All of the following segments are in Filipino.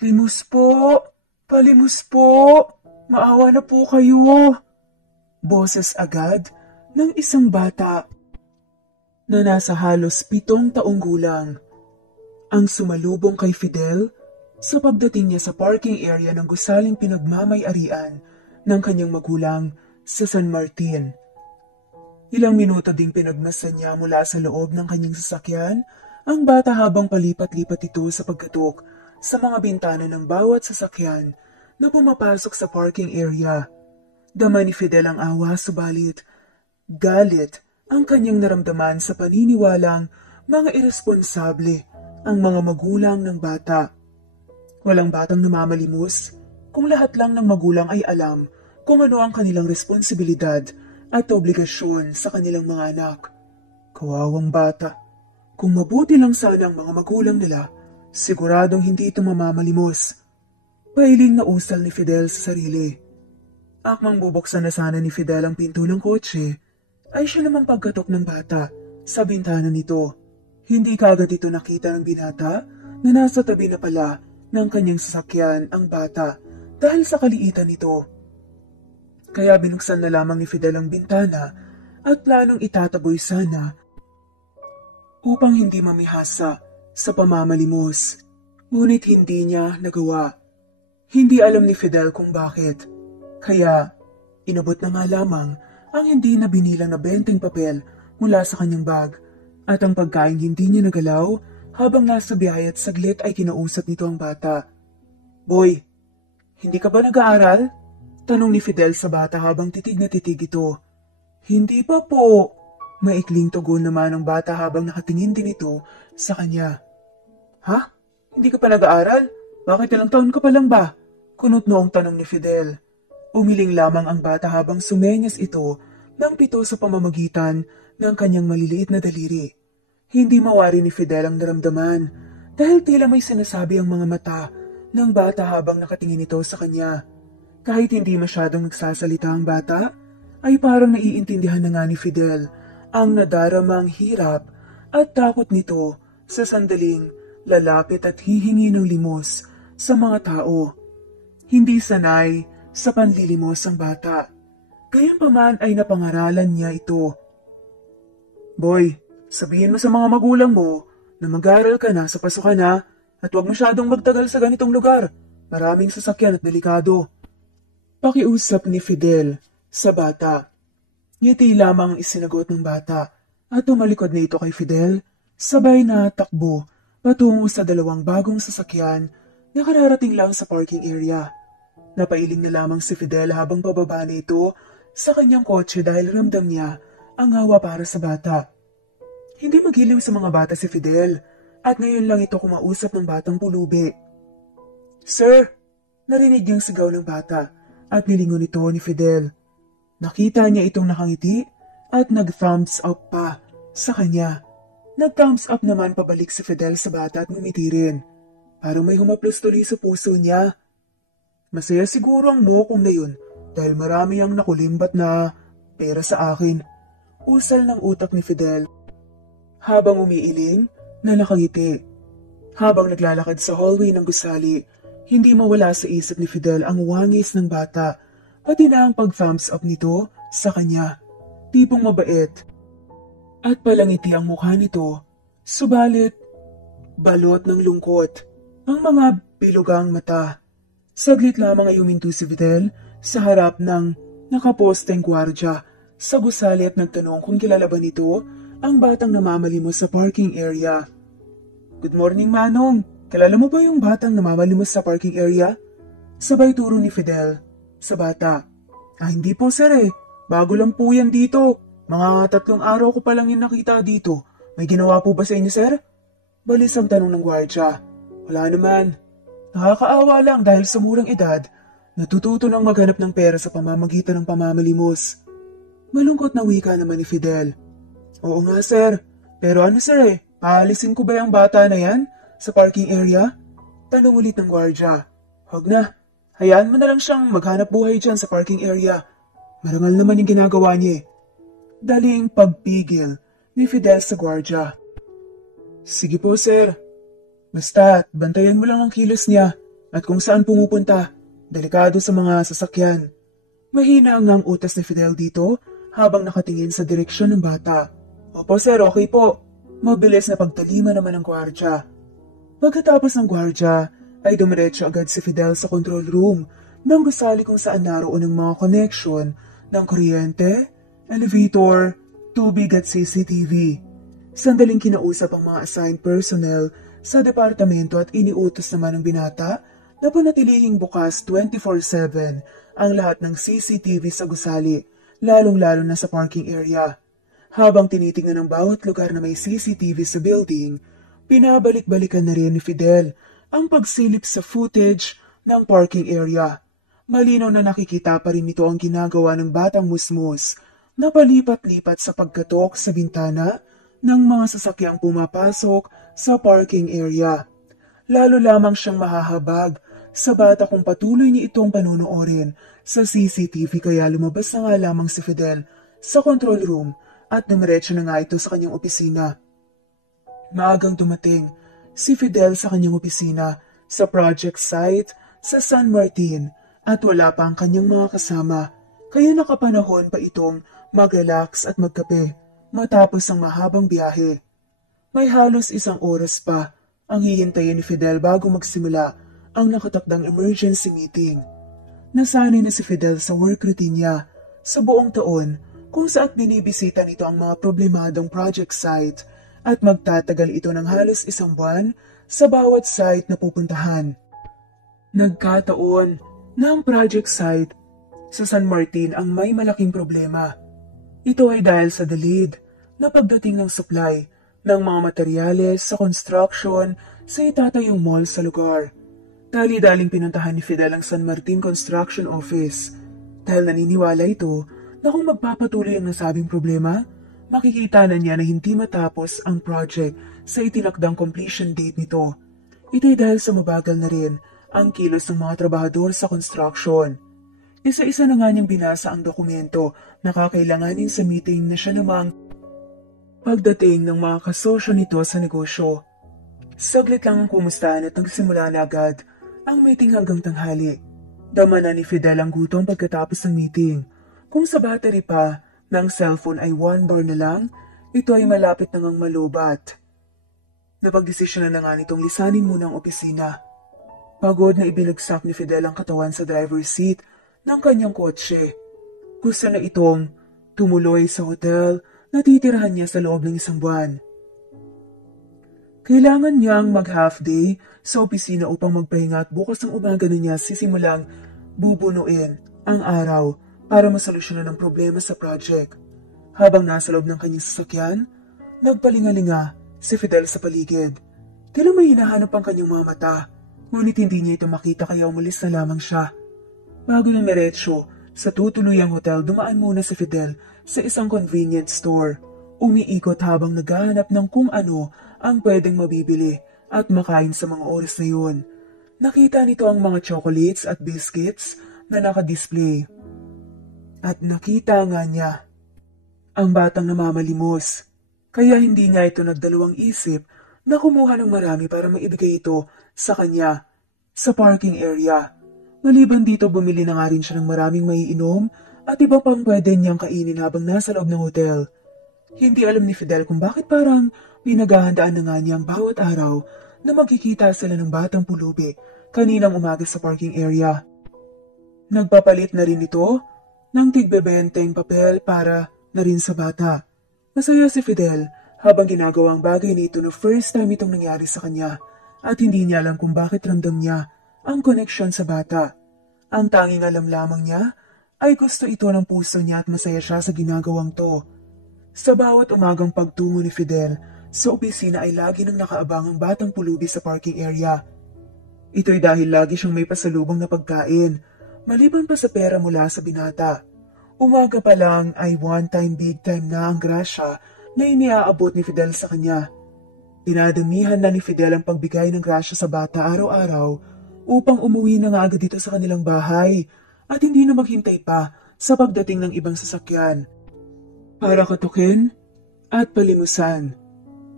Limos po! Palimos po! Maawa na po kayo! Boses agad ng isang bata na nasa halos 7 taong gulang. Ang sumalubong kay Fidel sa pagdating niya sa parking area ng gusaling pinagmamay-arian ng kanyang magulang sa San Martin. Ilang minuto ding pinagmasdan niya mula sa loob ng kanyang sasakyan ang bata habang palipat-lipat ito sa pagkatok sa mga bintana ng bawat sasakyan na pumapasok sa parking area. Dama ni Fidel ang awa, subalit galit ang kanyang naramdaman sa paniniwalang mga iresponsable ang mga magulang ng bata. Walang batang namamalimos kung lahat lang ng magulang ay alam kung ano ang kanilang responsibilidad at obligasyon sa kanilang mga anak. Kawawang bata. Kung mabuti lang sana ang mga magulang nila, siguradong hindi ito mamamalimos. Pailing na usal ni Fidel sa sarili. Akmang bubuksan na sana ni Fidel ang pinto ng kotse, ay siya namang pagkatok ng bata sa bintana nito. Hindi kaagad ito nakita ng binata na nasa tabi na pala ng kanyang sasakyan ang bata dahil sa kaliitan nito. Kaya binuksan na lamang ni Fidel ang bintana at planong itataboy sana upang hindi mamihasa sa pamamalimos. Ngunit hindi niya nagawa. Hindi alam ni Fidel kung bakit. Kaya inabot na nga lamang ang hindi na binilang na 20 papel mula sa kanyang bag at ang pagkain hindi niya nagalaw habang nasa biyahe at saglit ay kinausap nito ang bata. Boy, hindi ka ba nag-aaral? Tanong ni Fidel sa bata habang titig na titig ito. Hindi pa po. Maikling tugon naman ng bata habang nakatingin din ito sa kanya. Ha? Hindi ka pa nag-aaral? Bakit ilang taon ka pa lang ba? Kunot noong tanong ni Fidel. Umiling lamang ang bata habang sumenyas ito ng pito sa pamamagitan ng kanyang maliliit na daliri. Hindi mawari ni Fidel ang naramdaman dahil tila may sinasabi ang mga mata ng bata habang nakatingin ito sa kanya. Kahit hindi masyadong nagsasalita ang bata, ay parang naiintindihan na nga ni Fidel ang nadaramang hirap at takot nito sa sandaling lalapit at hihingi ng limos sa mga tao. Hindi sanay sa panlilimos ang bata. Gayunpaman ay napangaralan niya ito. Boy, sabihin mo sa mga magulang mo na mag-aaral ka na sa pasukan na at huwag masyadong magtagal sa ganitong lugar. Maraming sasakyan at delikado. Pakiusap ni Fidel sa bata. Ngiti lamang ang isinagot ng bata at tumalikod na ito kay Fidel, sabay na takbo patungo sa 2 bagong sasakyan na kararating lang sa parking area. Napailing na lamang si Fidel habang pababa na ito sa kanyang kotse dahil ramdam niya ang awa para sa bata. Hindi maghiliw sa mga bata si Fidel at ngayon lang ito kumausap ng batang pulubi. Sir! Narinig niyang sigaw ng bata at nilingon ito ni Fidel. Nakita niya itong nakangiti at nag-thumbs up pa sa kanya. Nag-thumbs up naman pabalik si Fidel sa bata at ngumiti rin. Parang may humaplos tuloy sa puso niya. Masaya siguro ang mokong na yun dahil marami ang nakulimbat na pera sa akin. Usal ng utak ni Fidel habang umiiling na nakangiti. Habang naglalakad sa hallway ng gusali, hindi mawala sa isip ni Fidel ang wangis ng bata, pati na ang pag-thumbs up nito sa kanya. Tipong mabait. At palangiti ang mukha nito, subalit balot ng lungkot ang mga bilugang mata. Saglit lamang ay huminto si Fidel sa harap ng nakaposteng gwardya sa gusali at nagtanong kung kilala ba nito ang batang namamalimos sa parking area. Good morning, Manong. Kilala mo ba yung batang namamalimos sa parking area? Sabay turo ni Fidel sa bata. Hindi po sir eh. Bago lang po yan dito. Mga 3 araw ko pa lang yung nakita dito. May ginawa po ba sa inyo sir? Balis ang tanong ng gwardya. Wala naman. Nakakaawa lang dahil sa murang edad, natututo ng maghanap ng pera sa pamamagitan ng pamamalimos. Malungkot na wika naman ni Fidel. Oo nga sir. Pero ano sir eh? Paalisin ko ba yung bata na yan sa parking area? Tanong ulit ng gwardya. Huwag na. Hayaan mo na lang siyang maghanap buhay dyan sa parking area. Marangal naman yung ginagawa niya eh. Daling pagpigil ni Fidel sa gwardya. Sige po sir. Basta bantayan mo lang ang kilos niya. at kung saan pumupunta, delikado sa mga sasakyan. Mahina ang utas ni Fidel dito habang nakatingin sa direksyon ng bata. Opo sir, okay po. Mabilis na pagtalima naman ng gwardya. Pagkatapos ng gwardya, ay dumiretso agad si Fidel sa control room nang gusali kung saan naroon ang mga connection ng kuryente, elevator, tubig at CCTV. Sandaling kinausap ang mga assigned personnel sa departamento at iniutos naman ng binata na panatilihing bukas 24/7 ang lahat ng CCTV sa gusali, lalong-lalo na sa parking area. Habang tinitingnan ng bawat lugar na may CCTV sa building, pinabalik-balikan na rin ni Fidel ang pagsilip sa footage ng parking area. Malinaw na nakikita pa rin nito ang ginagawa ng batang musmus na palipat-lipat sa pagkatok sa bintana ng mga sasakyang pumapasok sa parking area. Lalo lamang siyang mahahabag sa bata kung patuloy niya itong panonoorin sa CCTV kaya lumabas na nga lamang si Fidel sa control room at dumiretso na nga ito sa kanyang opisina. Maagang dumating si Fidel sa kanyang opisina sa project site sa San Martin at wala pa ang kanyang mga kasama kaya nakapanahon pa itong mag-relax at magkape matapos ang mahabang biyahe. May halos 1 oras pa ang hihintayin ni Fidel bago magsimula ang nakatakdang emergency meeting. Nasanay na si Fidel sa work routine niya sa buong taon kung saan binibisita nito ang mga problemadong project site at magtatagal ito ng halos 1 buwan sa bawat site na pupuntahan. Nagkataon na ang project site sa San Martin ang may malaking problema. Ito ay dahil sa delayed na pagdating ng supply ng mga materyales sa construction sa itatayong mall sa lugar. Dali-daling pinuntahan ni Fidel ang San Martin Construction Office dahil naniniwala ito na kung magpapatuloy ang nasabing problema, makikita na niya na hindi matapos ang project sa itinakdang completion date nito. Ito'y dahil sa mabagal na rin ang kilos ng mga trabahador sa construction. Isa-isa na nga niyang binasa ang dokumento na kakailanganin sa meeting na siya namang pagdating ng mga kasosyo nito sa negosyo. Saglit lang ang kumustahan at nagsimula na agad ang meeting hanggang tanghali. Dama na ni Fidel ang gutom pagkatapos ng meeting. Kung sa battery pa ng cellphone ay 1 bar na lang, ito ay malapit na ngang malubat. Napagdesisyonan na nga nitong lisanin muna ang opisina. Pagod na ibinagsak ni Fidel ang katawan sa driver's seat ng kanyang kotse. Gusto na itong tumuloy sa hotel na titirahan niya sa loob ng 1 buwan. Kailangan niyang mag-half day sa opisina upang magpahinga at bukas ng umaga na niya sisimulang bubunuin ang araw para masolusyonan ang problema sa project. Habang nasa loob ng kanyang sasakyan, nagpalingalinga si Fidel sa paligid. Tila may hinahanap ang kanyang mga mata, ngunit hindi niya ito makita kaya umalis na lamang siya. Bago dumiretso sa tutuluyang hotel, dumaan muna si Fidel sa isang convenience store. Umiikot habang naghahanap ng kung ano ang pwedeng mabibili at makain sa mga oras na yun. Nakita nito ang mga chocolates at biscuits na nakadisplay. At nakita nga niya ang batang namamalimos. Kaya hindi nga ito nagdalawang isip na kumuha ng marami para maibigay ito sa kanya sa parking area. Maliban dito, bumili na nga rin siya ng maraming maiinom at iba pang pwede niyang kainin habang nasa loob ng hotel. Hindi alam ni Fidel kung bakit parang pinaghahandaan na nga niyang bawat araw na magkikita sila ng batang pulubi kaninang umaga sa parking area. Nagpapalit na rin ito ng tigbebenteng papel para na rin sa bata. Masaya si Fidel habang ginagawa ang bagay nito na first time itong nangyari sa kanya at hindi niya alam kung bakit ramdam niya ang koneksyon sa bata. Ang tanging alam lamang niya ay gusto ito ng puso niya at masaya siya sa ginagawang to. Sa bawat umagang pagtungo ni Fidel sa opisina ay lagi nang nakaabang ang batang pulubi sa parking area. Ito'y dahil lagi siyang may pasalubong na pagkain, maliban pa sa pera mula sa binata. Umaga pa lang ay one time big time na ang grasya na iniaabot ni Fidel sa kanya. Dinadamihan na ni Fidel ang pagbigay ng grasya sa bata araw-araw upang umuwi na nga agad dito sa kanilang bahay at hindi na maghintay pa sa pagdating ng ibang sasakyan para katukin at palimusan.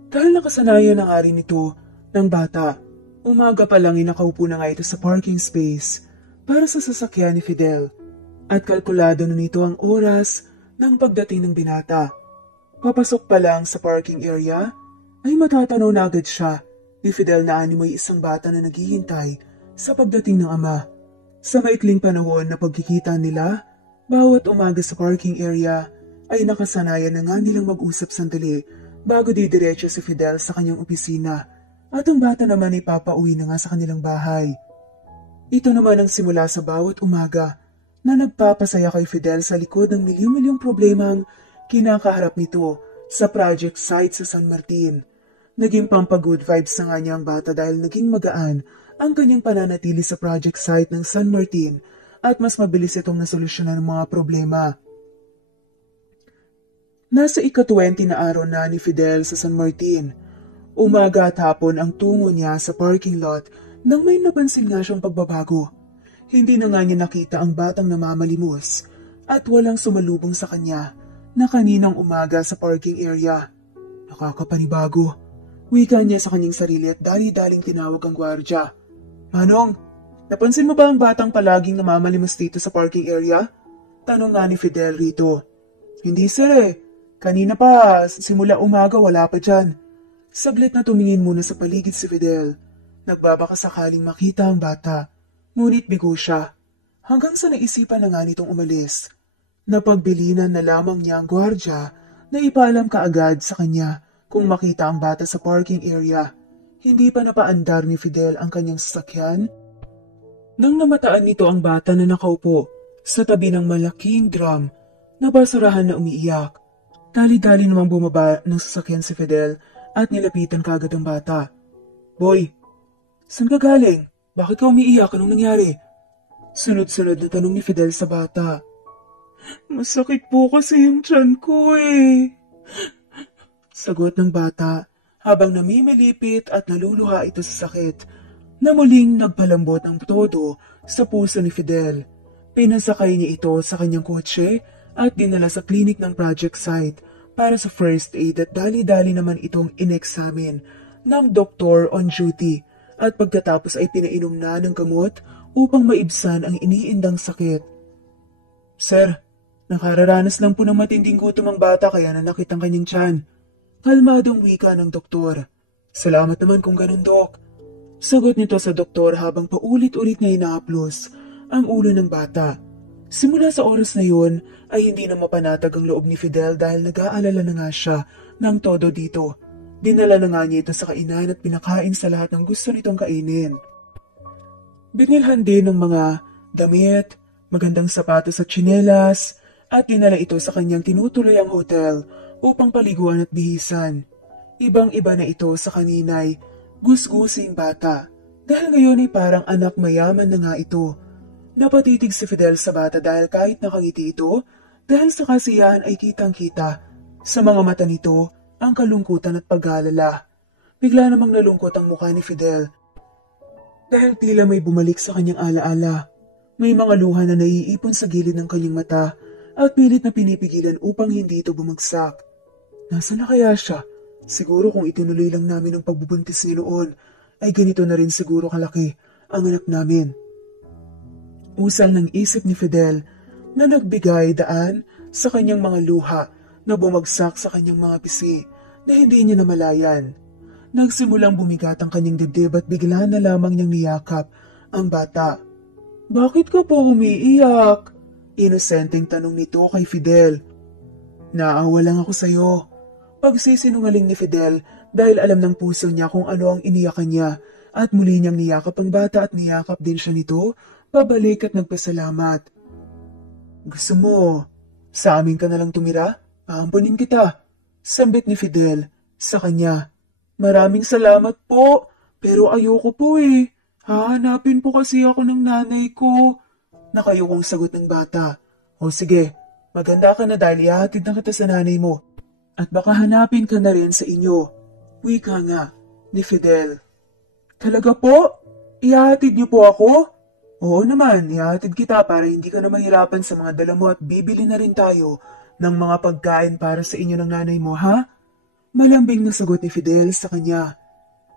Dahil nakasanayan na nga rin ito ng bata, Umaga pa lang nakaupo na nga ito sa parking space para sa sasakyan ni Fidel at kalkulado na nito ang oras ng pagdating ng binata. Papasok pa lang sa parking area ay matatanaw na agad siya ni Fidel na animoy isang bata na naghihintay sa pagdating ng ama. Sa maikling panahon na pagkikita nila, bawat umaga sa parking area ay nakasanayan na nga nilang mag-usap sandali bago didiretso si Fidel sa kanyang opisina at ang bata naman ay papauwi na nga sa kanilang bahay. Ito naman ang simula sa bawat umaga na nagpapasaya kay Fidel sa likod ng milyong-milyong problemang kinakaharap nito sa project site sa San Martin. Naging pampa-good vibes na nga niya ang bata dahil naging magaan ang kanyang pananatili sa project site ng San Martin at mas mabilis itong nasolusyonan ng mga problema. Nasa ika-20 na araw na ni Fidel sa San Martin. Umaga at hapon ang tungo niya sa parking lot nang may napansin nga siyang pagbabago. Hindi na nga niya nakita ang batang namamalimos at walang sumalubong sa kanya na kaninang umaga sa parking area. Nakakapanibago. Wika niya sa kanyang sarili at dali-daling tinawag ang gwardya. Manong, napansin mo ba ang batang palaging namamalimos dito sa parking area? Tanong nga ni Fidel rito. Hindi sir eh. Kanina pa, simula umaga wala pa dyan. Saglit na tumingin muna sa paligid si Fidel. Nagbabaka sakaling makita ang bata. Ngunit bigo siya. Hanggang sa naisipan na nga nitong umalis. Napagbilinan na lamang niya ang gwardya na ipaalam kaagad sa kanya kung makita ang bata sa parking area. Hindi pa napaandar ni Fidel ang kanyang sasakyan nang namataan nito ang bata na nakaupo sa tabi ng malaking drum na basurahan na umiiyak. Dali-dali namang bumaba ng sasakyan si Fidel at nilapitan kaagad ang bata. Boy, saan ka galing? Bakit ka umiiyak? Anong nangyari? Sunod-sunod na tanong ni Fidel sa bata. Masakit po kasi yung tiyan ko eh. Sagot ng bata habang namimilipit at naluluha ito sa sakit na muling nagpalambot ng todo sa puso ni Fidel. Pinasakay niya ito sa kanyang kotse at dinala sa klinik ng project site para sa first aid at dali-dali naman itong inexamine ng doktor on duty at pagkatapos ay pinainom na ng gamot upang maibsan ang iniindang sakit. Sir, nakararanas lang po ng matinding gutom ang bata kaya nanakit ang kanyang tiyan. Kalmadong wika ng doktor. Salamat naman kung ganun, Dok. Sagot nito sa doktor habang paulit-ulit na hinahaplos ang ulo ng bata. Simula sa oras na yun ay hindi na mapanatag ang loob ni Fidel dahil nag-aalala na nga siya ng todo dito. Dinala na nga niya ito sa kainan at pinakain sa lahat ng gusto nitong kainin. Binilhan din ng mga damit, magandang sapatos at tsinelas at dinala ito sa kanyang tinutuloy ang hotel upang paliguan at bihisan. Ibang-iba na ito sa kaninay, gusgusing bata dahil ngayon ay parang anak mayaman na nga ito. Napatitig si Fidel sa bata dahil kahit nakangiti ito, dahil sa kasiyahan ay kitang-kita sa mga mata nito ang kalungkutan at pag-aalala. Bigla namang nalungkot ang mukha ni Fidel dahil tila may bumalik sa kanyang alaala. May mga luha na naiipon sa gilid ng kanyang mata at pilit na pinipigilan upang hindi ito bumagsak. Nasaan na kaya siya? Siguro kung itinuloy lang namin ang pagbubuntis ni noon, ay ganito na rin siguro kalaki ang anak namin. Usal ng isip ni Fidel na nagbigay daan sa kanyang mga luha na bumagsak sa kanyang mga pisngi na hindi niya namalayan. Nagsimulang bumigat ang kanyang dibdib at bigla na lamang niyang niyakap ang bata. Bakit ka po umiiyak? Inosenteng tanong nito kay Fidel. Naawa lang ako sa'yo. Pagsisinungaling ni Fidel dahil alam ng puso niya kung ano ang iniyakan niya at muli niyang niyakap ang bata at niyakap din siya nito. Pabalik at nagpasalamat. Gusto mo, sa amin ka na lang tumira? Aampunin kita. Sambit ni Fidel sa kanya. Maraming salamat po, pero ayoko po eh. Hahanapin po kasi ako ng nanay ko. Nakayukong sagot ng bata. O sige, maganda ka na dahil ihahatid na kita sa nanay mo. At baka hanapin ka na rin sa inyo. Wika nga ni Fidel. Talaga po? Ihahatid niyo po ako? Oo naman, ihahatid kita para hindi ka na mahirapan sa mga dala mo at bibili na rin tayo ng mga pagkain para sa inyo ng nanay mo, ha? Malambing na sagot ni Fidel sa kanya.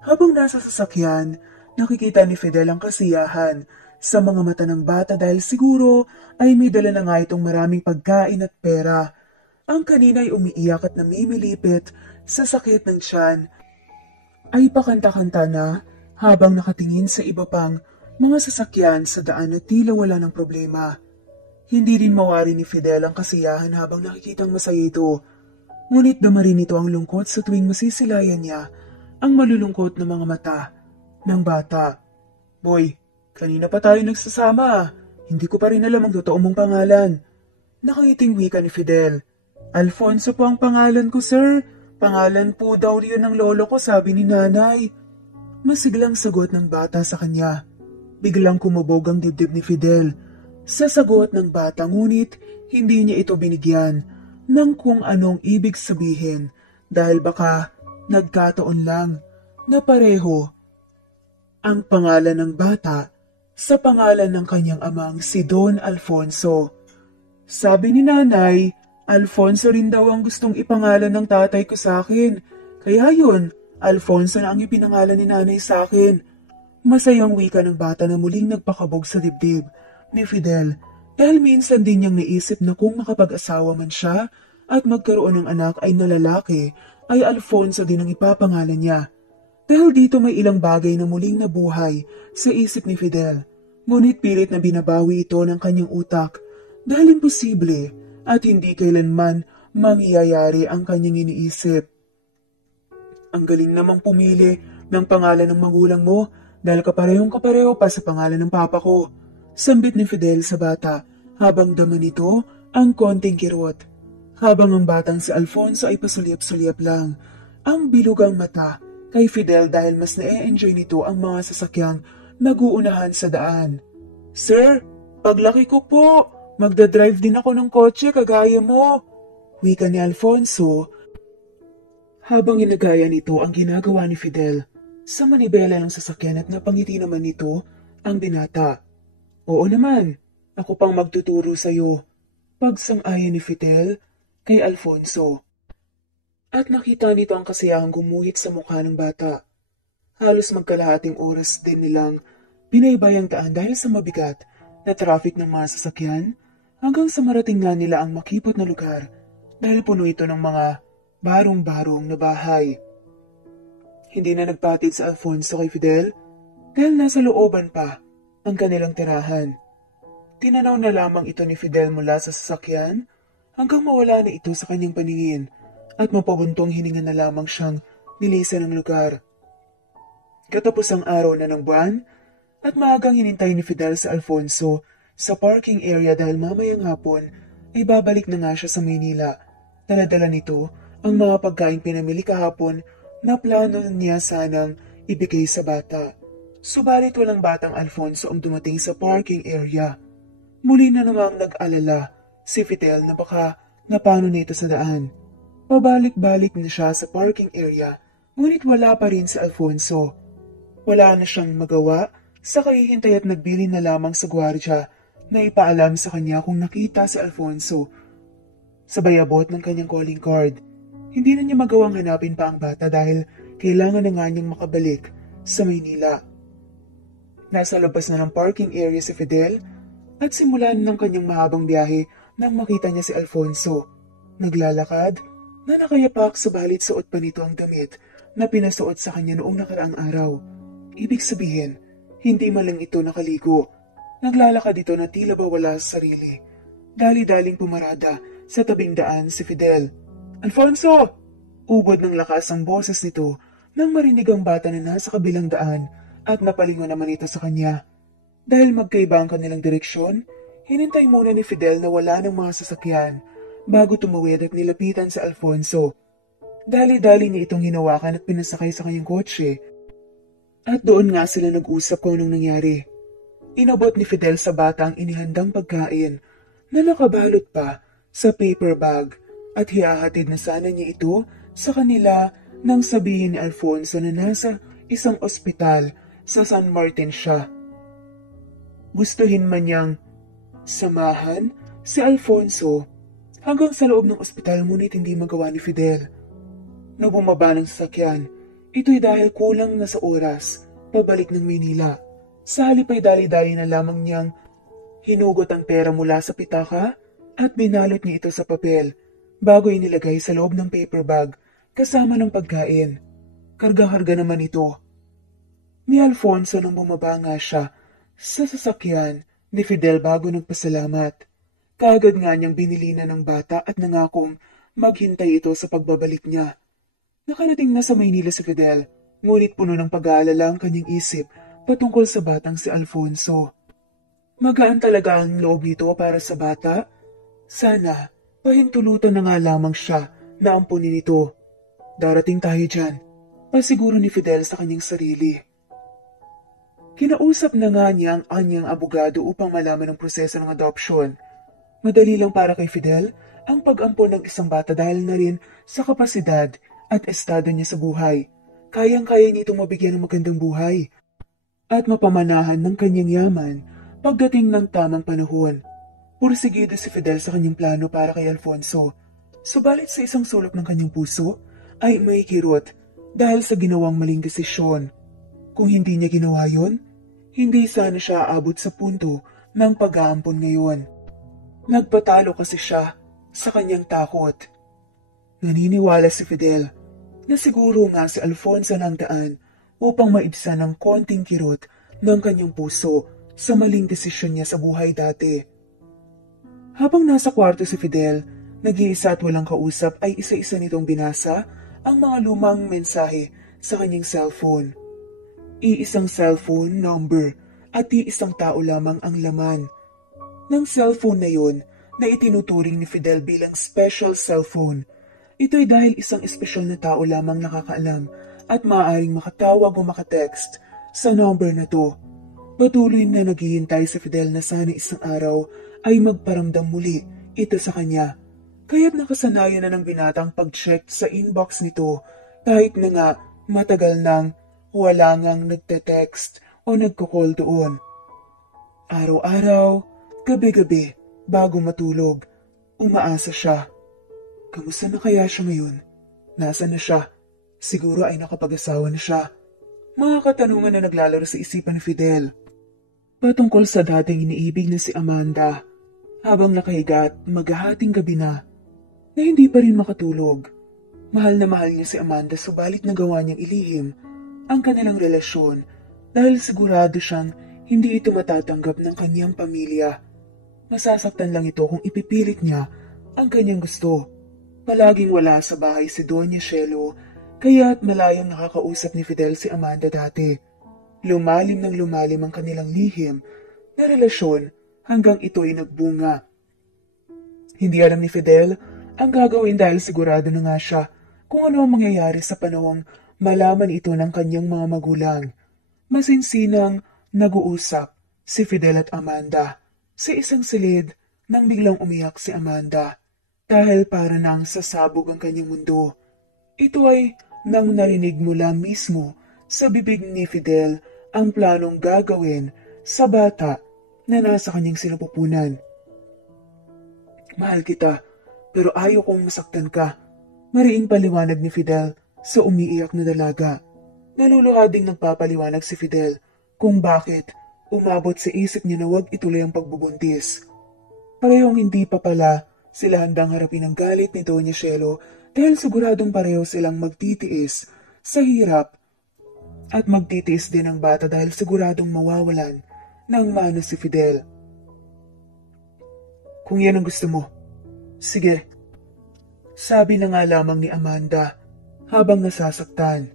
Habang nasa sasakyan, Nakikita ni Fidel ang kasiyahan sa mga mata ng bata dahil siguro ay may dala na nga itong maraming pagkain at pera. Ang kanina ay umiiyak at namimilipit sa sakit ng tiyan ay pakanta-kanta na habang nakatingin sa iba pang mga sasakyan sa daan na tila wala ng problema. Hindi rin mawari ni Fidel ang kasiyahan habang nakikitang masaya ito. Ngunit dama rin ito ang lungkot sa tuwing masisilayan niya ang malulungkot na mga mata ng bata. Boy, kanina pa tayo nagsasama. Hindi ko pa rin alam ang totoo mong pangalan. Nakangiting wika ni Fidel. Alfonso po ang pangalan ko, sir. Pangalan po daw yun ng lolo ko, sabi ni nanay. Masiglang sagot ng bata sa kanya. Biglang kumubog ang dibdib ni Fidel sa sagot ng bata, ngunit hindi niya ito binigyan ng kung anong ibig sabihin dahil baka nagkataon lang na pareho ang pangalan ng bata sa pangalan ng kanyang amang si Don Alfonso. Sabi ni nanay, Alfonso rin daw ang gustong ipangalan ng tatay ko sa akin. Kaya yun, Alfonso na ang ipinangalan ni nanay sa akin. Masayang wika ng bata na muling nagpakabog sa dibdib ni Fidel dahil minsan din niyang naisip na kung makapag-asawa man siya at magkaroon ng anak ay na lalaki, ay Alfonso din ang ipapangalan niya. Dahil dito may ilang bagay na muling nabuhay sa isip ni Fidel, ngunit pilit na binabawi ito ng kanyang utak dahil imposible at hindi kailanman mangyayari ang kanyang iniisip. Ang galing namang pumili ng pangalan ng magulang mo dahil kapareho pa sa pangalan ng papa ko. Sambit ni Fidel sa bata habang dama nito ang konting kirot. Habang ang batang si Alfonso ay pasulyap-sulyap lang ang bilugang mata kay Fidel dahil mas na-enjoy nito ang mga sasakyang nag-uunahan sa daan. Sir, paglaki ko po, magdadrive din ako ng kotse kagaya mo, wika ni Alfonso habang inagaya nito ang ginagawa ni Fidel sa manibela ng sasakyan at napangiti naman nito ang binata. Oo naman, ako pang magtuturo sa'yo, pagsang-ayon ni Fidel kay Alfonso. At nakita nito ang kasiyahang gumuhit sa mukha ng bata. Halos magkalahating oras din nilang binaybayang daan dahil sa mabigat na traffic ng mga sasakyan hanggang sa marating na nila ang makipot na lugar dahil puno ito ng mga barong-barong na bahay. Hindi na nagpatid sa Alfonso kay Fidel dahil nasa looban pa ang kanilang tirahan. Tinanaw na lamang ito ni Fidel mula sa sasakyan hanggang mawala na ito sa kanyang paningin at mapabuntong hininga na lamang siyang nilisan ng lugar. Katapos ang araw na ng buwan at maagang hinintay ni Fidel sa Alfonso sa parking area dahil mamayang hapon ay babalik na nga siya sa Maynila. Dala-dala nito ang mga pagkain pinamili kahapon na plano niya sanang ibigay sa bata. Subalit walang batang Alfonso ang dumating sa parking area. Muli na namang nag-alala si Fidel na baka napano na ito sa daan. Pabalik-balik na siya sa parking area, ngunit wala pa rin si Alfonso. Wala na siyang magawa sa kahihintay at nagbili na lamang sa gwardya na ipaalam sa kanya kung nakita si Alfonso. Sabay abot ng kanyang calling card. Hindi na niya magawang hanapin pa ang bata dahil kailangan na nga niyang makabalik sa Maynila. Nasa labas na ng parking area si Fidel at simulan ng kanyang mahabang biyahe nang makita niya si Alfonso. Naglalakad na nakayapak subalit suot pa nito ang damit na pinasuot sa kanya noong nakaraang araw. Ibig sabihin, hindi man lang ito nakaligo. Naglalakad ito na tila ba wala sa sarili. Dali-daling pumarada sa tabing daan si Fidel. Alfonso! Ubod ng lakas ang boses nito nang marinig ang bata na nasa kabilang daan at napalingon naman ito sa kanya. Dahil magkaiba ang kanilang direksyon, hinintay muna ni Fidel na wala ng mga sasakyan bago tumawid at nilapitan sa Alfonso. Dali-dali niya itong hinawakan at pinasakay sa kanyang kotse. At doon nga sila nag-usap kung anong nangyari. Inabot ni Fidel sa bata ang inihandang pagkain na nakabalot pa sa paper bag at hihahatid na sana niya ito sa kanila nang sabihin ni Alfonso na nasa isang ospital sa San Martin siya. Gustuhin man niyang samahan si Alfonso hanggang sa loob ng ospital ngunit hindi magawa ni Fidel. Nung bumaba ng sasakyan, ito'y dahil kulang na sa oras pabalik ng Maynila. Sa halip ay dali-dali na lamang niyang hinugot ang pera mula sa pitaka at binalot niya ito sa papel bago inilagay sa loob ng paper bag kasama ng pagkain. Karga-karga naman ito. Ni Alfonso nang bumaba nga siya sa sasakyan ni Fidel bago nagpasalamat. Kaagad nga niyang binilina ng bata at nangakong maghintay ito sa pagbabalik niya. Nakarating na sa Maynila si Fidel, ngunit puno ng pag-aalala ang kanyang isip patungkol sa batang si Alfonso. Magaan talaga ang loob nito para sa bata. Sana, pahintulutan na nga lamang siya na ampunin ito. Darating tayo dyan, pasiguro ni Fidel sa kanyang sarili. Kinausap na nga niya ang anyang abogado upang malaman ang proseso ng adoption. Madali lang para kay Fidel ang pag-ampon ng isang bata dahil na rin sa kapasidad at estado niya sa buhay. Kayang-kaya niya itong mabigyan ng magandang buhay at mapamanahan ng kanyang yaman pagdating ng tamang panahon. Pursigido si Fidel sa kanyang plano para kay Alfonso. Subalit sa isang sulok ng kanyang puso ay may kirot dahil sa ginawang maling desisyon. Kung hindi niya ginawa yon, hindi sana siya aabot sa punto ng pag-aampon ngayon. Nagpatalo kasi siya sa kanyang takot. Naniniwala si Fidel na siguro nga si Alfonso ng daan upang maibsan ng konting kirot ng kanyang puso sa maling desisyon niya sa buhay dati. Habang nasa kwarto si Fidel, nag-iisa at walang kausap ay isa-isa nitong binasa ang mga lumang mensahe sa kanyang cellphone. Iisang cellphone number at iisang tao lamang ang laman ng cellphone na yon na itinuturing ni Fidel bilang special cellphone. Ito'y dahil isang espesyal na tao lamang nakakaalam at maaaring makatawag o makatext sa number na to. Patuloy na naghihintay si Fidel na sana isang araw ay magparamdam muli ito sa kanya. Kaya't nakasanayan na ng binatang pag-check sa inbox nito kahit na nga matagal nang wala ngang nagte-text o nagko-call doon. Araw-araw, gabi-gabi, bago matulog, umaasa siya. Kamusta na kaya siya ngayon? Nasaan na siya? Siguro ay nakapag-asawa na siya. Mga katanungan na naglalaro sa isipan ni Fidel. Patungkol sa dating iniibig na si Amanda, habang nakahiga at maghahating gabi na hindi pa rin makatulog. Mahal na mahal niya si Amanda subalit nagawa niyang ilihim ang kanilang relasyon dahil sigurado siyang hindi ito matatanggap ng kanyang pamilya. Masasaktan lang ito kung ipipilit niya ang kanyang gusto. Palaging wala sa bahay si Doña Shelo, kaya't malayang nakakausap ni Fidel si Amanda dati. Lumalim ng lumalim ang kanilang lihim na relasyon hanggang ito'y nagbunga. Hindi alam ni Fidel ang gagawin dahil sigurado na nga siya kung ano ang mangyayari sa panahong malaman ito ng kanyang mga magulang. Masinsinang nag-uusap si Fidel at Amanda sa isang silid nang biglang umiyak si Amanda. Dahil para nang sasabog ang kanyang mundo. Ito ay nang narinig mula mismo sa bibig ni Fidel ang planong gagawin sa bata na nasa kanyang sinapupunan. Mahal kita, pero ayaw kong masaktan ka. Mariing paliwanag ni Fidel sa umiiyak na dalaga. Naluluhading nagpapaliwanag si Fidel kung bakit umabot sa isip niya na huwag ituloy ang pagbubuntis. Parehong hindi pa pala sila handang harapin ang galit ni Doña Shelo dahil siguradong pareho silang magtitiis sa hirap at magtitiis din ang bata dahil siguradong mawawalan ng mana si Fidel. Kung yan ang gusto mo, sige. Sabi na nga lamang ni Amanda habang nasasaktan.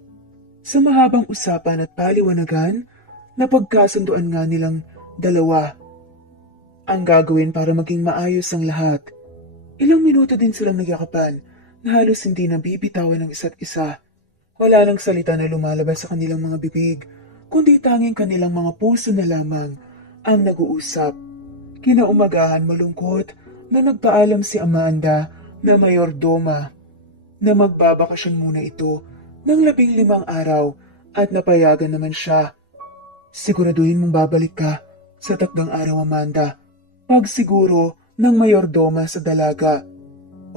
Sa mahabang usapan at paliwanagan, napagkasunduan nga nilang dalawa ang gagawin para maging maayos ang lahat. Ilang minuto din silang nagyakapan na halos hindi nabibitawan ng isa't isa. Wala nang salita na lumalabas sa kanilang mga bibig, kundi tanging kanilang mga puso na lamang ang nag-uusap. Kinaumagahan malungkot na nagpaalam si Amanda na mayordoma na magbabakasyon muna ito ng 15 araw at napayagan naman siya. Siguraduhin mong babalik ka sa takdang araw, Amanda. Pag siguro ng mayordoma sa dalaga.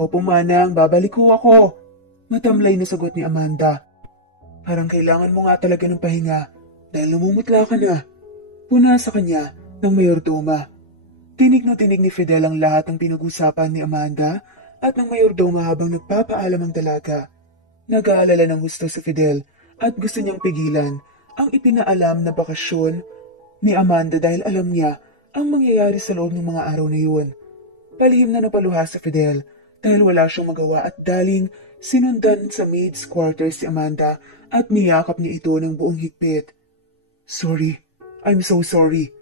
Opo manang, babalik ko ako. Matamlay na sagot ni Amanda. Parang kailangan mo nga talaga ng pahinga. dahil namumutla ka na. Puna sa kanya ng mayordoma. Tinig na tinig ni Fidel ang lahat ng pinag-usapan ni Amanda at ng mayordoma habang nagpapaalam ang dalaga. Nag-aalala ng gusto si Fidel at gusto niyang pigilan ang ipinaalam na bakasyon ni Amanda dahil alam niya ang mangyayari sa loob ng mga araw na yun. Palihim na napaluha si Fidel dahil wala siyang magawa at daling sinundan sa maid's quarters si Amanda at niyakap niya ito ng buong higpit. Sorry, I'm so sorry.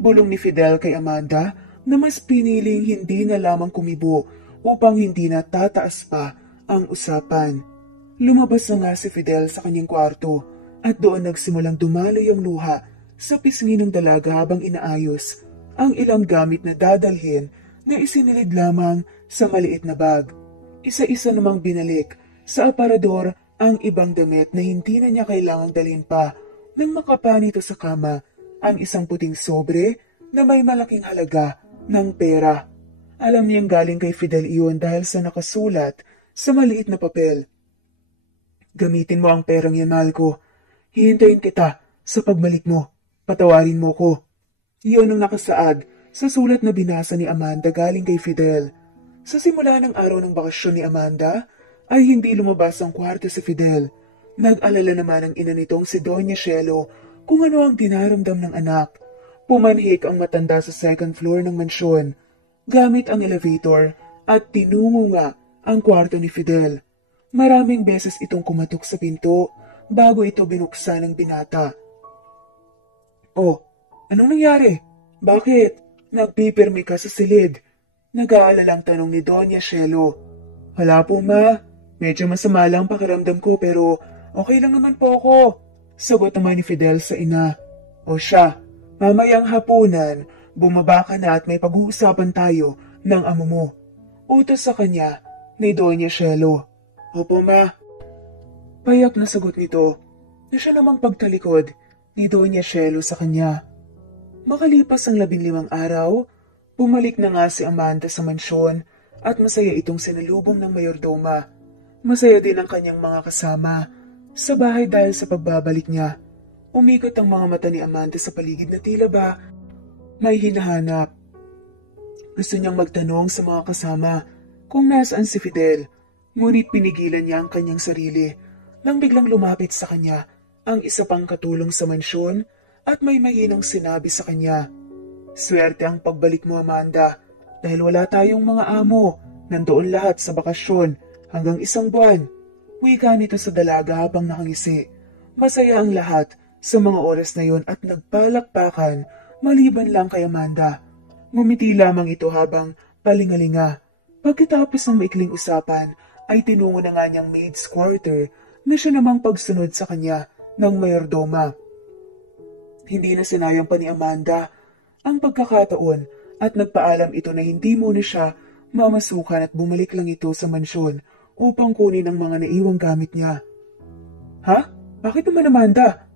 Bulong ni Fidel kay Amanda na mas piniling hindi na lamang kumibo upang hindi na tataas pa ang usapan. Lumabas na nga si Fidel sa kanyang kwarto at doon nagsimulang dumaloy ang luha sa pisngi ng dalaga habang inaayos ang ilang gamit na dadalhin na isinilid lamang sa maliit na bag. Isa-isa namang binalik sa aparador ang ibang damit na hindi na niya kailangang dalhin pa nang makapa nito sa kama ang isang puting sobre na may malaking halaga ng pera. Alam niyang galing kay Fidel iyon dahil sa nakasulat sa maliit na papel. Gamitin mo ang perang yan, mahal ko. Hihintayin kita sa pagbalik mo. Patawarin mo ko. Iyon ang nakasaad sa sulat na binasa ni Amanda galing kay Fidel. Sa simula ng araw ng bakasyon ni Amanda, ay hindi lumabas ang kwarto si Fidel. Nag-alala naman ang ina nitong si Doña Shelo kung ano ang dinaramdam ng anak. Pumanhik ang matanda sa second floor ng mansyon, gamit ang elevator at tinungo nga ang kwarto ni Fidel. Maraming beses itong kumatok sa pinto bago ito binuksan ng binata. Oh, anong nangyari? Bakit? Nagpipirmi ka sa silid? Nag-aalalang tanong ni Doña Shelo. Wala po, ma. Medyo masama lang pakiramdam ko pero okay lang naman po ako. Sagot naman ni Fidel sa ina. O siya, mamayang hapunan, bumaba ka na at may pag-uusapan tayo ng amo mo. Utos sa kanya ni Doña Shelo. Opo, ma. Payak na sagot nito na siya namang pagtalikod ni Doña Shelo sa kanya. Makalipas ang 15 araw, bumalik na nga si Amanda sa mansyon at masaya itong sinalubong ng mayordoma. Masaya din ang kanyang mga kasama sa bahay dahil sa pagbabalik niya. Umikot ang mga mata ni Amanda sa paligid na tila ba may hinahanap. Gusto niyang magtanong sa mga kasama kung nasaan si Fidel, ngunit pinigilan niya ang kanyang sarili nang biglang lumapit sa kanya ang isa pang katulong sa mansyon at may mahinang sinabi sa kanya. Swerte ang pagbalik mo, Amanda, dahil wala tayong mga amo. Nandoon lahat sa bakasyon hanggang 1 buwan. Wika nito sa dalaga habang nakangisi. Masaya ang lahat sa mga oras na yon at nagpalakpakan maliban lang kay Amanda. Ngumiti lamang ito habang palingalinga. Pagkatapos ng maikling usapan ay tinungo na nga niyang maid's quarter na siya namang pagsunod sa kanya ng mayordoma. Hindi na sinayang pa ni Amanda ang pagkakataon at nagpaalam ito na hindi muna siya mamasukan at bumalik lang ito sa mansyon upang kunin ang mga naiwang gamit niya. Ha? Bakit naman, Amanda?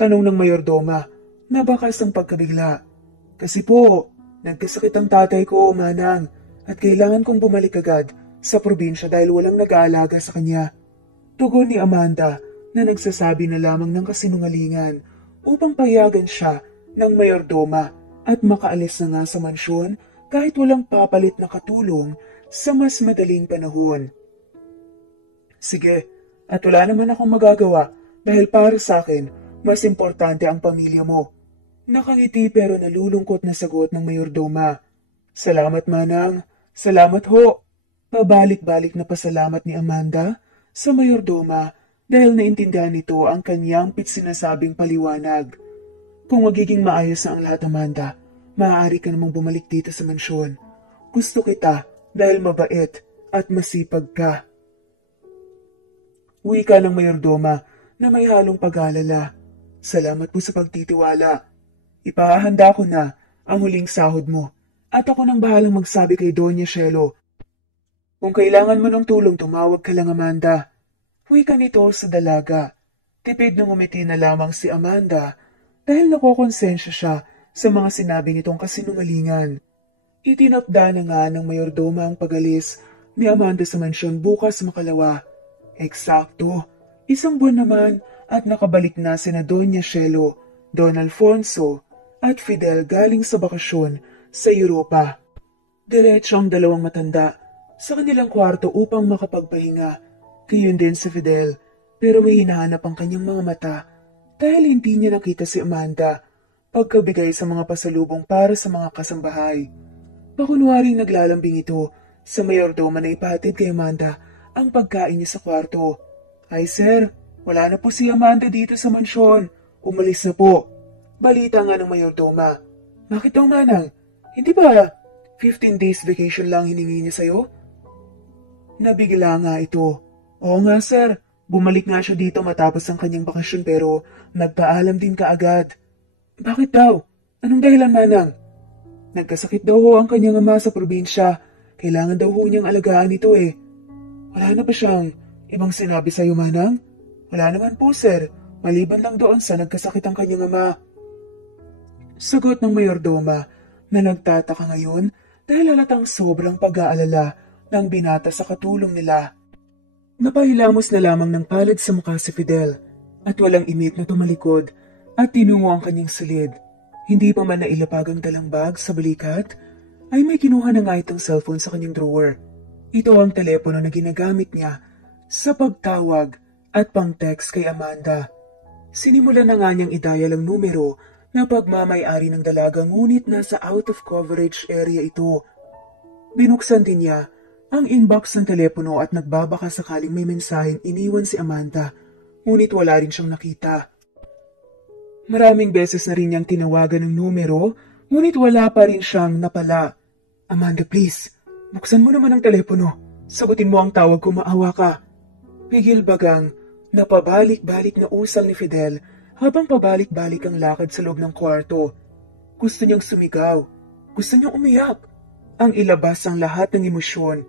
Tanong ng mayordoma na bakas ang pagkabigla. Kasi po, nagkasakit ang tatay ko, manang, at kailangan kong bumalik agad sa probinsya dahil walang nag-aalaga sa kanya. Tugon ni Amanda na nagsasabi na lamang ng kasinungalingan upang payagan siya ng mayordoma at makaalis na nga sa mansyon kahit walang papalit na katulong sa mas madaling panahon. Sige, at wala naman akong magagawa dahil para sa akin, mas importante ang pamilya mo. Nakangiti pero nalulungkot na sagot ng mayordoma. Salamat, manang. Salamat ho. Pabalik-balik na pasalamat ni Amanda sa mayordoma dahil naintindihan nito ang kanyang sinasabing paliwanag. Kung magiging maayos na ang lahat, Amanda, maaari ka namang bumalik dito sa mansyon. Gusto kita dahil mabait at masipag ka. Wika ng mayordoma na may halong pag-alala. Salamat po sa pagtitiwala. Ipahahanda ko na ang huling sahod mo at ako nang bahalang magsabi kay Doña Shelo. Kung kailangan mo ng tulong, tumawag ka lang, Amanda. Wika nito sa dalaga. Tipid na ngumiti na lamang si Amanda dahil nakokonsensya siya sa mga sinabi nitong kasinungalingan. Itinakda na nga ng mayordoma ang pag-alis ni Amanda sa mansyon bukas makalawa. Eksakto, 1 buwan naman at nakabalik na sina Doña Shelo Don Alfonso at Fidel galing sa bakasyon sa Europa. Diretso ang dalawang matanda sa kanilang kwarto upang makapagpahinga. Gayon din si Fidel, pero may hinahanap ang kanyang mga mata dahil hindi niya nakita si Amanda pagkabigay sa mga pasalubong para sa mga kasambahay. Pakunwaring naglalambing ito sa mayordoma na ipahatid kay Amanda ang pagkain niya sa kwarto. "Ay sir, wala na po si Amanda dito sa mansyon. Umalis na po." Balita nga ng mayordoma. "Bakit daw, Manang? Hindi ba 15 days vacation lang hiningi niya sa'yo?" Nabigla nga ito. "Oo nga sir, bumalik nga siya dito matapos ang kanyang bakasyon pero nagpaalam din kaagad." "Bakit daw? Anong dahilan, Manang?" "Nagkasakit daw ho ang kanyang ama sa probinsya. Kailangan daw ho niyang alagaan ito eh." "Wala na ba siyang ibang sinabi sa'yo, Manang?" "Wala naman po sir, maliban lang doon sa nagkasakit ang kanyang ama." Sagot ng mayordoma na nagtataka ngayon dahil halatang sobrang pag-aalala ng binata sa katulong nila. Napahilamos na lamang ng palad sa mukha si Fidel at walang imik na tumalikod at tinungo ang kanyang silid. Hindi pa man nailapag ang dalang bag sa balikat, ay may kinuha na nga itong cellphone sa kanyang drawer. Ito ang telepono na ginagamit niya sa pagtawag at pang-text kay Amanda. Sinimulan na nga niyang i-dial ang numero na pagmamay-ari ng dalaga ngunit nasa out of coverage area ito. Binuksan din niya ang inbox ng telepono at nagbabaka sakaling may mensaheng iniwan si Amanda, ngunit wala rin siyang nakita. Maraming beses na rin niyang tinawagan ng numero, ngunit wala pa rin siyang napala. "Amanda, please, buksan mo naman ang telepono. Sagutin mo ang tawag ko, maawa ka." Pigil bagang napabalik-balik na usal ni Fidel habang pabalik-balik ang lakad sa loob ng kwarto. Gusto niyang sumigaw. Gusto niyang umiyak. Ang ilabas ang lahat ng emosyon,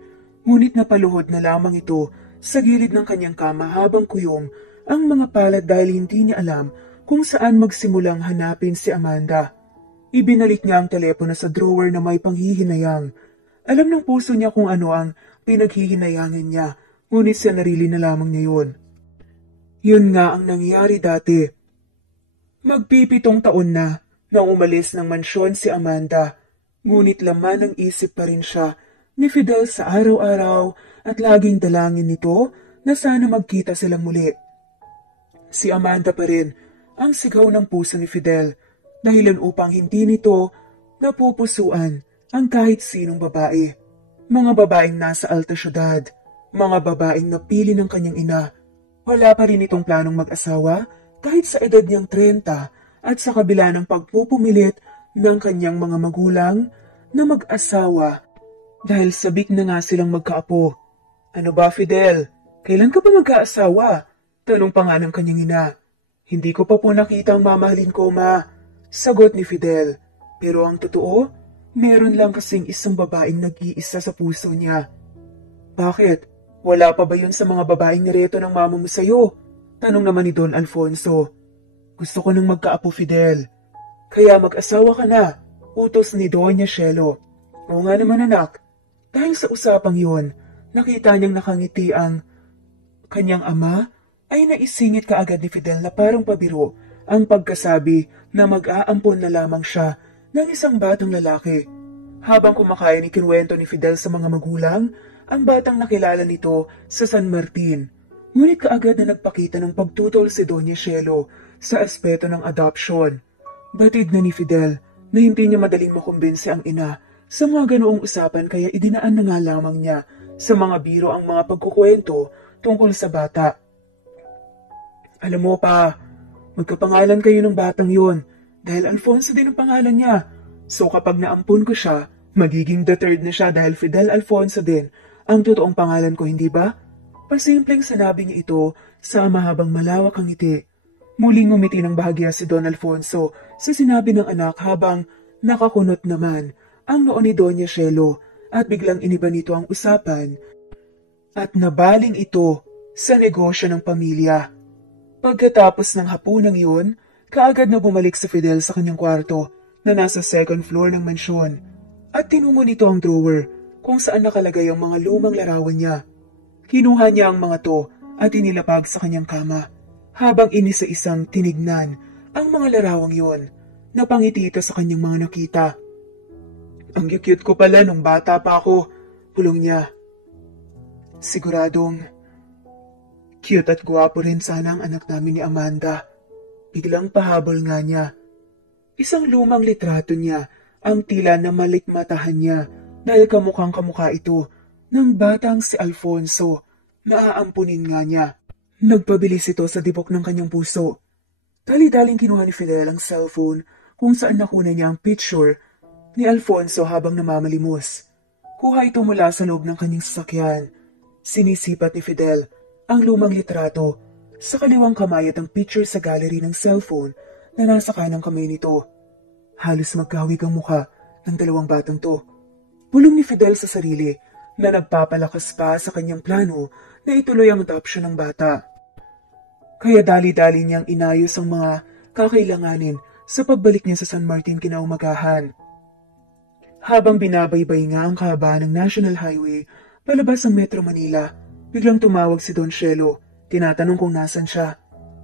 ngunit napaluhod na lamang ito sa gilid ng kanyang kama habang kuyom ang mga palad dahil hindi niya alam kung saan magsimulang hanapin si Amanda. Ibinalik niya ang telepono sa drawer na may panghihinayang. Alam ng puso niya kung ano ang pinaghihinayangan niya, ngunit sa narili na lamang niya yun. Yun nga ang nangyari dati. Magpipitong taon na nang umalis ng mansyon si Amanda, ngunit laman ng isip pa rin siya ni Fidel sa araw-araw at laging dalangin nito na sana magkita silang muli. Si Amanda pa rin ang sigaw ng puso ni Fidel, dahilan upang hindi nito napupusuan ang kahit sinong babae. Mga babaeng nasa alta syudad, mga babaeng napili ng kanyang ina. Wala pa rin itong planong mag-asawa kahit sa edad niyang 30 at sa kabila ng pagpupumilit ng kanyang mga magulang na mag-asawa dahil sabik na nga silang magkaapo. "Ano ba, Fidel? Kailan ka pa mag-aasawa?" Tanong pa nga ng kanyang ina. "Hindi ko pa po nakita ang mamahalin ko, ma." Sagot ni Fidel. Pero ang totoo, meron lang kasing isang babaeng nag-iisa sa puso niya. "Bakit? Wala pa ba yun sa mga babaeng nireto ng mama mo sa'yo?" Tanong naman ni Don Alfonso. "Gusto ko nang magkaapo, Fidel." "Kaya mag-asawa ka na," utos ni Doña Shelo. "Oo nga naman, anak." Dahil sa usapang yun, nakita niyang nakangiti ang kanyang ama ay naisingit kaagad ni Fidel na parang pabiro ang pagkasabi na mag-aampon na lamang siya ng isang batang lalaki. Habang kumakain, ikinuwento ni Fidel sa mga magulang ang batang nakilala nito sa San Martin. Ngunit kaagad na nagpakita ng pagtutol si Doña Shelo sa aspeto ng adoption. Batid na ni Fidel na hindi niya madaling makumbinsi ang ina sa mga ganoong usapan kaya idinaan na nga lamang niya sa mga biro ang mga pagkukwento tungkol sa bata. "Alam mo pa, magkapangalan kayo ng batang yun dahil Alfonso din ang pangalan niya. So kapag naampun ko siya, magiging the third na siya dahil Fidel Alfonso din ang totoong pangalan ko, hindi ba?" Pasimpleng sinabi niya ito sa mahabang malawak ang ngiti. Muling ngumiti ng bahagya si Don Alfonso sa sinabi ng anak habang nakakunot naman ang noo ni Doña Shelo at biglang iniba nito ang usapan at nabaling ito sa negosyo ng pamilya. Pagkatapos ng hapunang yun, kaagad na bumalik si Fidel sa kanyang kwarto na nasa second floor ng mansyon at tinungo nito ang drawer kung saan nakalagay ang mga lumang larawan niya. Kinuha niya ang mga to at inilapag sa kanyang kama habang inisa-isang tinignan ang mga larawang yon. Napangiti ito sa kanyang mga nakita. Ang cute ko pala nung bata pa ako, hulong niya. Siguradong cute at gwapo rin sana ang anak namin ni Amanda. Biglang pahabol nga niya. Isang lumang litrato niya ang tila na malikmatahan niya dahil kamukhang kamukha ito ng batang si Alfonso. Naaampunin nga niya. Nagpabilis ito sa dibok ng kanyang puso. Dali-daling kinuha ni Fidel ang cellphone kung saan nakuna niya ang picture ni Alfonso habang namamalimos. Kuha ito mula sa loob ng kanyang sasakyan. Sinisipat ni Fidel ang lumang litrato. Sa kaliwang kamay at ang picture sa gallery ng cellphone na nasa kanang kamay nito. Halos magkahawig ang mukha ng dalawang batang to. Bulong ni Fidel sa sarili na nagpapalakas pa sa kanyang plano na ituloy ang adoption ng bata. Kaya dali-dali niyang inayos ang mga kakailanganin sa pagbalik niya sa San Martin kinaumagahan. Habang binabaybay nga ang kahabaan ng National Highway palabas ng Metro Manila, biglang tumawag si Don Cielo. Tinatanong kung nasan siya.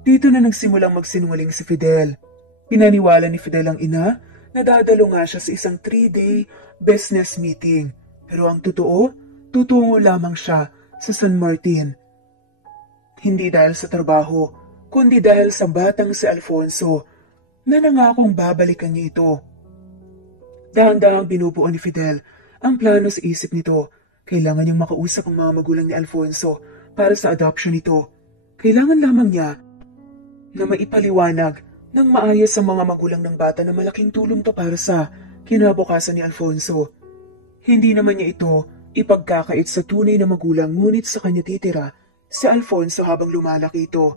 Dito na nagsimulang magsinungaling si Fidel. Pinaniwala ni Fidel ang ina na dadalo nga siya sa isang 3-day business meeting. Pero ang totoo, tutungo lamang siya sa San Martin. Hindi dahil sa trabaho, kundi dahil sa batang si Alfonso na nangakong babalikan niya ito. Dahan-dahang binubuo ni Fidel ang plano sa isip nito. Kailangan niyang makausap ang mga magulang ni Alfonso para sa adoption nito. Kailangan lamang niya na maipaliwanag ng maayos ang mga magulang ng bata na malaking tulong to para sa kinabukasan ni Alfonso. Hindi naman niya ito ipagkakait sa tunay na magulang ngunit sa kanya titira si Alfonso habang lumalaki ito.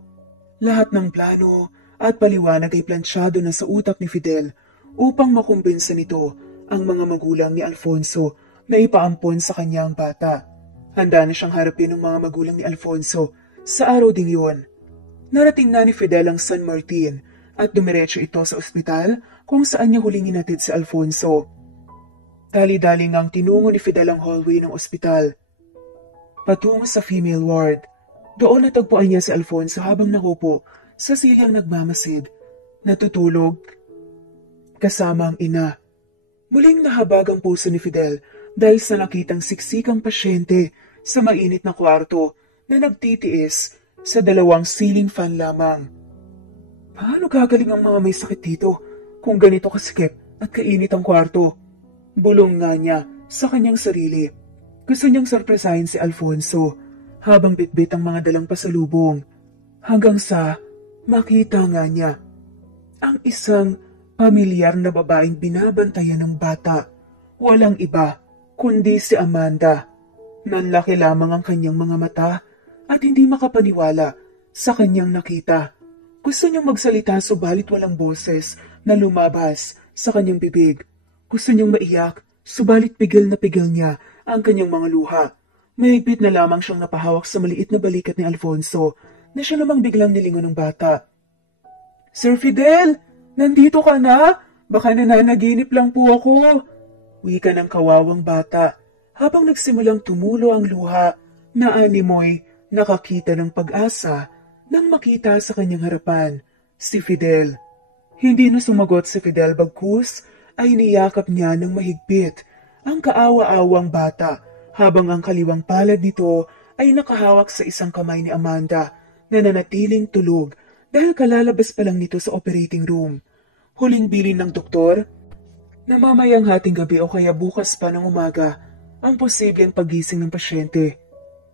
Lahat ng plano at paliwanag ay plansyado na sa utak ni Fidel upang makumbinsa nito ang mga magulang ni Alfonso na ipaampon sa kanya ang bata. Handa na siyang harapin ng mga magulang ni Alfonso sa araw ding yun. Narating na ni Fidel ang San Martin at dumiretso ito sa ospital kung saan niya huling hinatid si Alfonso. Dali-dali ngang tinungo ni Fidel ang hallway ng ospital. Patungo sa female ward. Doon natagpuan niya si Alfonso habang nakupo sa silyang nagmamasid, natutulog, kasama ang ina. Muling nahabag ang puso ni Fidel dahil sa nakitang siksikang pasyente sa mainit na kwarto na nagtitiis sa 2 ceiling fan lamang. Paano gagaling ang mga may sakit dito kung ganito kasikip at kainit ang kwarto? Bulong nga niya sa kanyang sarili. Gusto niyang sorpresahin si Alfonso habang bitbit ang mga dalang pasalubong. Hanggang sa makita nga niya ang isang pamilyar na babaeng binabantayan ng bata. Walang iba kundi si Amanda. Nanlaki lamang ang kanyang mga mata at hindi makapaniwala sa kanyang nakita. Gusto niyang magsalita subalit walang boses na lumabas sa kanyang bibig. Gusto niyang maiyak subalit pigil na pigil niya ang kanyang mga luha. Mahigpit na lamang siyang napahawak sa maliit na balikat ni Alfonso na siya namang biglang nilingon ng bata. Sir Fidel, nandito ka na? Baka nananaginip lang po ako. Wika ng kawawang bata habang nagsimulang tumulo ang luha na animoy nakakita ng pag-asa nang makita sa kanyang harapan si Fidel. Hindi na sumagot si Fidel bagkus ay niyakap niya ng mahigpit ang kaawa-awang bata habang ang kaliwang palad nito ay nakahawak sa isang kamay ni Amanda na nanatiling tulog dahil kalalabas pa lang nito sa operating room. Huling bilin ng doktor na mamayang hating gabi o kaya bukas pa ng umaga ang posibleng paggising ng pasyente.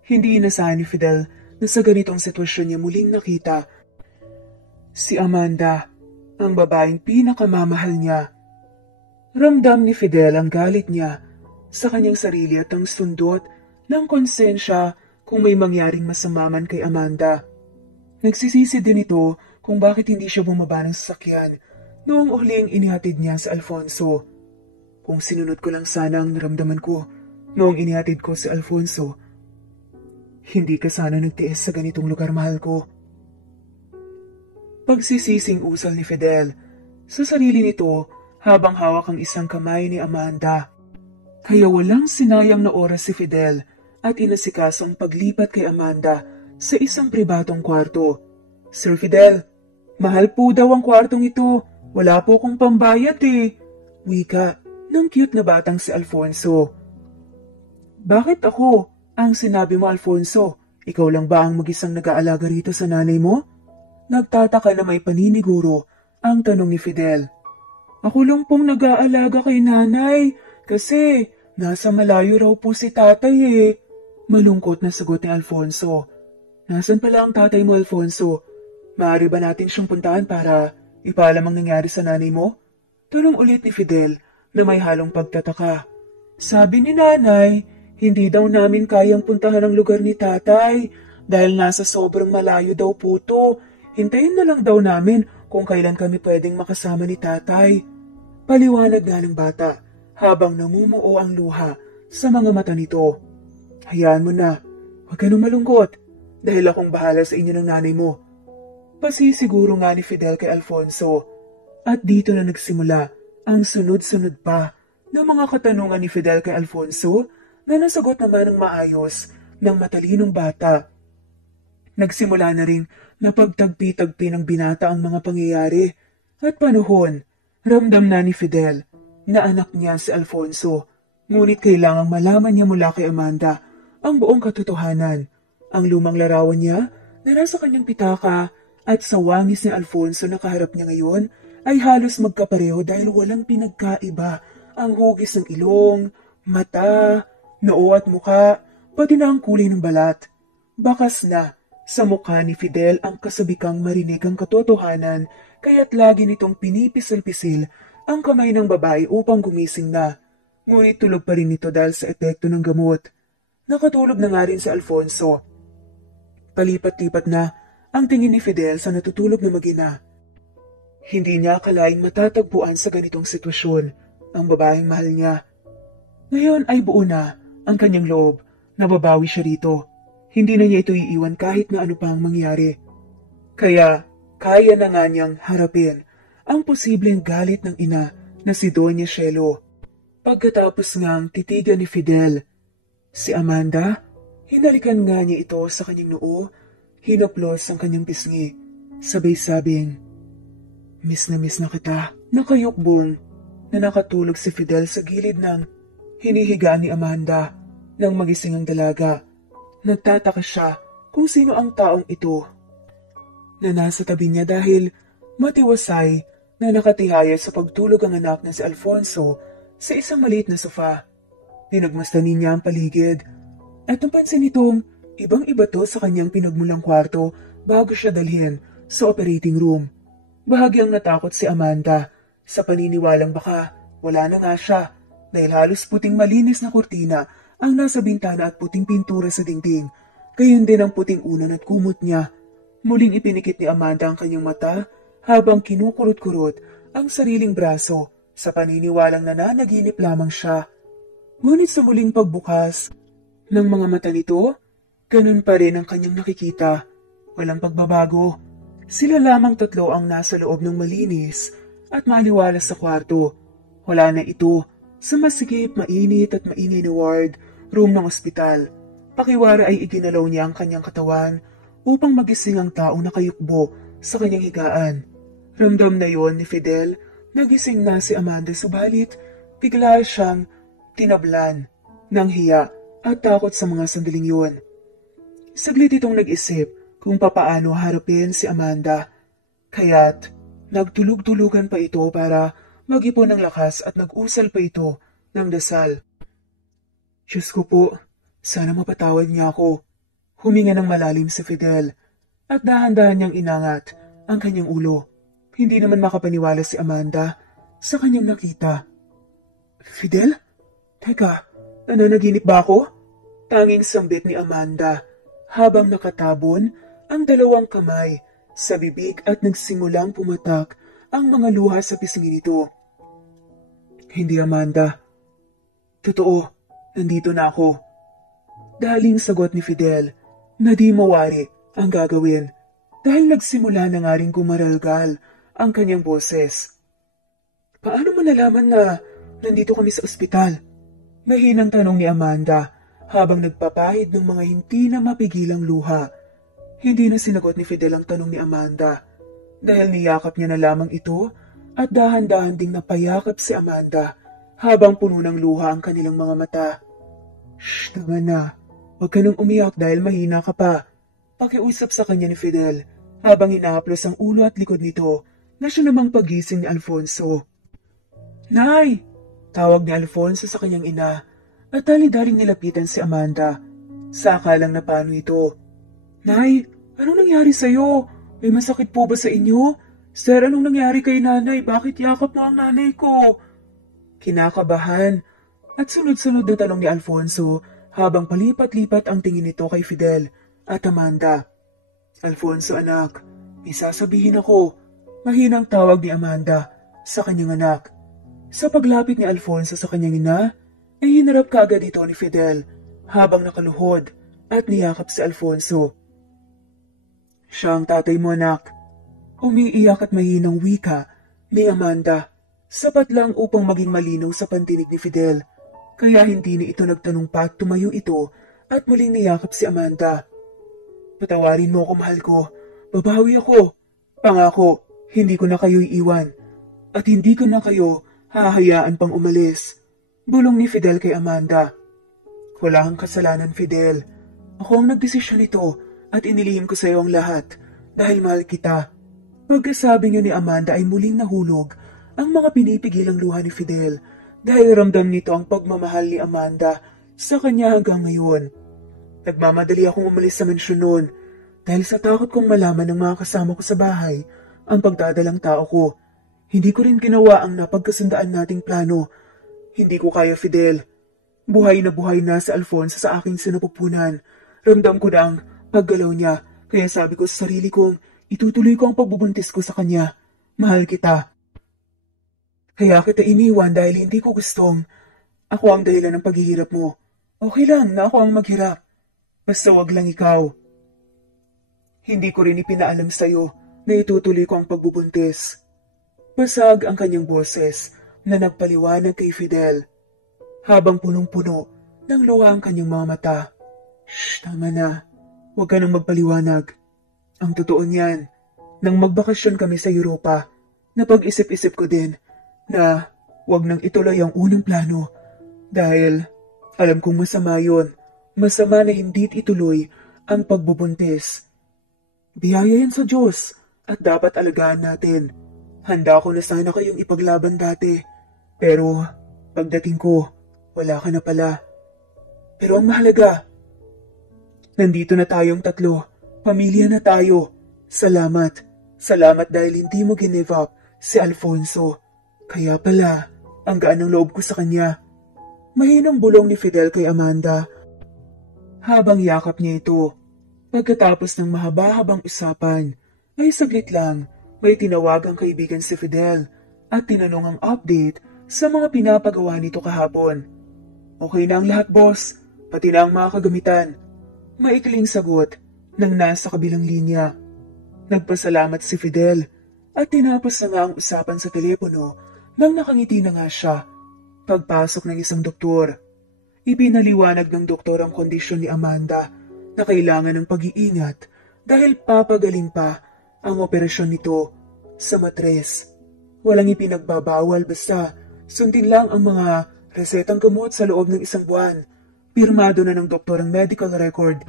Hindi inasahan ni Fidel na sa ganitong sitwasyon niya muling nakita si Amanda, ang babaeng pinakamamahal niya. Ramdam ni Fidel ang galit niya sa kanyang sarili at ang sundot ng konsensya kung may mangyaring masama man kay Amanda. Nagsisisi din ito kung bakit hindi siya bumaba ng sasakyan noong huling inihatid niya sa Alfonso. Kung sinunod ko lang sana ang naramdaman ko noong inihatid ko si Alfonso, hindi ka sana nagtiis sa ganitong lugar, mahal ko. Pagsisising usal ni Fidel sa sarili nito habang hawak ang isang kamay ni Amanda. Kaya walang sinayang na oras si Fidel at inasikaso ang paglipat kay Amanda sa isang pribadong kwarto. Sir Fidel, Mahal po daw ang kwartong ito. Wala po akong pambayad eh. Wika ng cute na batang si Alfonso. Bakit ako? Ang sinabi mo, Alfonso. Ikaw lang ba ang mag-isang nag-aalaga rito sa nanay mo? Nagtataka na may paniniguro ang tanong ni Fidel. Ako lang pong nag-aalaga kay nanay kasi nasa malayo raw po si tatay eh. Malungkot na sagot ni Alfonso. Nasaan pala ang tatay mo, Alfonso? Maaari ba natin siyang puntahan para ipaalam ang nangyari sa nanay mo? Tanong ulit ni Fidel na may halong pagtataka. Sabi ni nanay, hindi daw namin kayang puntahan ang lugar ni tatay dahil nasa sobrang malayo daw po to. Hintayin na lang daw namin kung kailan kami pwedeng makasama ni tatay. Paliwanag nga ng bata habang namumuo ang luha sa mga mata nito. Hayaan mo na, huwag ka nang malungkot dahil akong bahala sa inyo ng nanay mo. Pasisiguro nga ni Fidel kay Alfonso. At dito na nagsimula ang sunod-sunod pa ng mga katanungan ni Fidel kay Alfonso na nasagot naman ng maayos ng matalinong bata. Nagsimula na rin na pagtagpi-tagpi ng binata ang mga pangyayari at panahon. Ramdam na ni Fidel na anak niya si Alfonso, ngunit kailangang malaman niya mula kay Amanda ang buong katotohanan. Ang lumang larawan niya na nasa kanyang pitaka at sa wangis ni Alfonso na kaharap niya ngayon ay halos magkapareho dahil walang pinagkaiba ang hugis ng ilong, mata, noo at muka, pati na ang kulay ng balat. Bakas na sa mukha ni Fidel ang kasabikang marinig ang katotohanan kaya't lagi nitong pinipisil-pisil ang kamay ng babae upang gumising na. Ngunit tulog pa rin ito dahil sa epekto ng gamot. Nakatulog na nga rin si Alfonso. Palipat-lipat na ang tingin ni Fidel sa natutulog na mag-ina. Hindi niya akalaing matatagpuan sa ganitong sitwasyon ang babaeng mahal niya. Ngayon ay buo na ang kanyang loob. Nababawi siya rito. Hindi na niya ito iiwan kahit na ano pa ang mangyari. Kaya kaya na nga niyang harapin ang posibleng galit ng ina na si Doña Shelo. Pagkatapos ngang titigan ni Fidel si Amanda, hinalikan nga niya ito sa kanyang noo, hinaplos ang kanyang pisngi, sabay-sabing, miss na kita. Nakayukbong na nakatulog si Fidel sa gilid ng hinihigaan ni Amanda ng magising ang dalaga. Nagtataka siya kung sino ang taong ito na nasa tabi niya dahil matiwasay na nakatihaya sa pagtulog ang anak na si Alfonso sa isang maliit na sofa. Pinagmastanin niya ang paligid at napansin itong ibang-iba to sa kanyang pinagmulang kwarto bago siya dalhin sa operating room. Bahagyang natakot si Amanda sa paniniwalang baka wala na nga siya dahil halos puting malinis na kurtina ang nasa bintana at puting pintura sa dingding. Gayon din ang puting unan at kumot niya. Muling ipinikit ni Amanda ang kanyang mata habang kinukurot-kurot ang sariling braso sa paniniwalang nananaginip lamang siya. Ngunit sa muling pagbukas ng mga mata nito, ganun pa rin ang kanyang nakikita. Walang pagbabago. Sila lamang tatlo ang nasa loob ng malinis at maliwalas sa kwarto. Wala na ito sa masikip, mainit at maingay na ward room ng ospital. Pakiwara ay iginalaw niya ang kanyang katawan upang magising ang taong nakayukbo sa kanyang higaan. Ramdam na yon ni Fidel, nagising na si Amanda subalit bigla siyang tinablan ng hiya at takot sa mga sandaling yun. Saglit itong nag-isip kung papaano harapin si Amanda, kaya't nagtulog-tulugan pa ito para mag-ipon ng lakas at nag-usal pa ito ng dasal. Diyos ko po, sana mapatawad niya ako. Huminga ng malalim si Fidel at dahan-dahan niyang inangat ang kanyang ulo. Hindi naman makapaniwala si Amanda sa kanyang nakita. Fidel? Teka, nananaginip ba ako? Tanging sambit ni Amanda habang nakatabon ang dalawang kamay sa bibig at nagsimulang pumatak ang mga luha sa pisngi nito. Hindi, Amanda. Totoo, nandito na ako. Daling sagot ni Fidel na di mawari ang gagawin dahil nagsimula na nga rin kumaralgal ang kanyang boses. Paano mo nalaman na nandito kami sa ospital? Mahinang tanong ni Amanda habang nagpapahid ng mga hindi na mapigilang luha. Hindi na sinagot ni Fidel ang tanong ni Amanda. dahil niyakap niya na lamang ito at dahan-dahan ding napayakap si Amanda habang puno ng luha ang kanilang mga mata. Shh, tama na. Huwag ka nang umiyak dahil mahina ka pa. Pakiusap sa kanya ni Fidel habang hinahaplos ang ulo at likod nito na siya namang pagising ni Alfonso. Nay! Tawag ni Alfonso sa kanyang ina at dali-daling nilapitan si Amanda. Saka lang na paano ito. Nay, anong nangyari sa'yo? May masakit po ba sa inyo? Sir, anong nangyari kay nanay? Bakit yakap mo ang nanay ko? Kinakabahan at sunod-sunod na tanong ni Alfonso habang palipat-lipat ang tingin nito kay Fidel at Amanda. Alfonso anak, may sasabihin ako. Mahinang tawag ni Amanda sa kanyang anak. Sa paglapit ni Alfonso sa kanyang ina, ay hinarap kaagad ito ni Fidel habang nakaluhod at niyakap si Alfonso. Siya ang tatay mo anak. Umiiyak at mahinang wika ni Amanda. Sapat lang upang maging malinaw sa pantinig ni Fidel. Kaya hindi ni ito nagtanong pa at tumayo ito at muling niyakap si Amanda. Patawarin mo ako mahal ko. Babawi ako. Pangako, hindi ko na kayo iiwan. At hindi ko na kayo hahayaan pang umalis. Bulong ni Fidel kay Amanda. Wala kang kasalanan Fidel. Ako ang nagdesisyon nito at inilihim ko sa iyo ang lahat dahil mahal kita. Pagkasabi niya ni Amanda ay muling nahulog ang mga pinipigilang luha ni Fidel dahil ramdam nito ang pagmamahal ni Amanda sa kanya hanggang ngayon. Nagmamadali akong umalis sa mansyon noon dahil sa takot kong malaman ng mga kasama ko sa bahay ang pagdadalang tao ko. Hindi ko rin ginawa ang napagkasundaan nating plano. Hindi ko kaya Fidel. Buhay na si Alfonso sa aking sinapupunan. Ramdam ko na ang paggalaw niya kaya sabi ko sa sarili kong itutuloy ko ang pagbubuntis ko sa kanya. Mahal kita. Kaya kita iniwan dahil hindi ko gustong ako ang dahilan ng paghihirap mo. Okay lang na ako ang maghirap. Basta wag lang ikaw. Hindi ko rin ipinaalam sa'yo na itutuloy ko ang pagbubuntis. Basag ang kanyang boses na nagpaliwanag kay Fidel habang punong-puno ng luha ang kanyang mga mata. Shh, tama na. Huwag ka nang magpaliwanag. Ang totoo niyan, nang magbakasyon kami sa Europa, napag-isip-isip ko din na huwag nang ituloy ang unang plano dahil alam kong masama yun. Masama na hindi ituloy ang pagbubuntis. Biyaya yan sa Diyos at dapat alagaan natin. Handa ko na sana kayong ipaglaban dati. Pero pagdating ko, wala ka na pala. Pero ang mahalaga, nandito na tayong tatlo. Pamilya na tayo. Salamat. Salamat dahil hindi mo give up si Alfonso. Kaya pala, ang gaan ng loob ko sa kanya. Mahinang bulong ni Fidel kay Amanda habang yakap niya ito. Pagkatapos ng mahaba-habang usapan, ay saglit lang may tinawag ang kaibigan si Fidel at tinanong ang update sa mga pinapagawa nito kahapon. Okay na ang lahat boss, pati na ang mga kagamitan. Maikling sagot ng nasa kabilang linya. Nagpasalamat si Fidel at tinapos na nga ang usapan sa telepono nang nakangiti na nga siya. Pagpasok ng isang doktor, ipinaliwanag ng doktor ang kondisyon ni Amanda na kailangan ng pag-iingat dahil papagaling pa ang operasyon nito sa matres. Walang ipinagbabawal basta sundin lang ang mga resetang gamot sa loob ng isang buwan. Pirmado na ng doktor ang medical record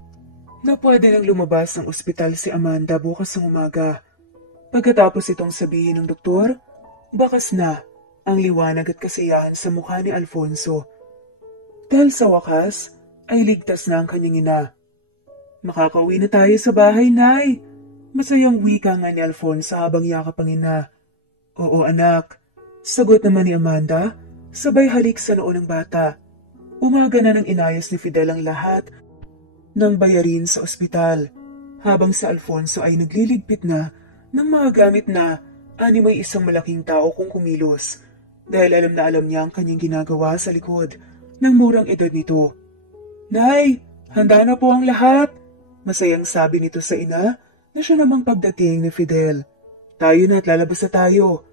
na pwede nang lumabas ng ospital si Amanda bukas ng umaga. Pagkatapos itong sabihin ng doktor, bakas na ang liwanag at kasiyahan sa mukha ni Alfonso. Dahil sa wakas, ay ligtas na ang kanyang ina. Makakauwi na tayo sa bahay, Nay. Masayang wika nga ni Alfonso habang yakap ang ina. Oo anak, sagot naman ni Amanda, sabay halik sa noo ng bata. Umaga na nang inayos ni Fidel ang lahat ng bayarin sa ospital, habang si Alfonso ay nagliligpit na ng mga gamit na may isang malaking tao kung kumilos, dahil alam na alam niya ang kanyang ginagawa sa likod ng murang edad nito. Nay, handa na po ang lahat, masayang sabi nito sa ina na siya namang pagdating ni Fidel. Tayo na at lalabas na tayo.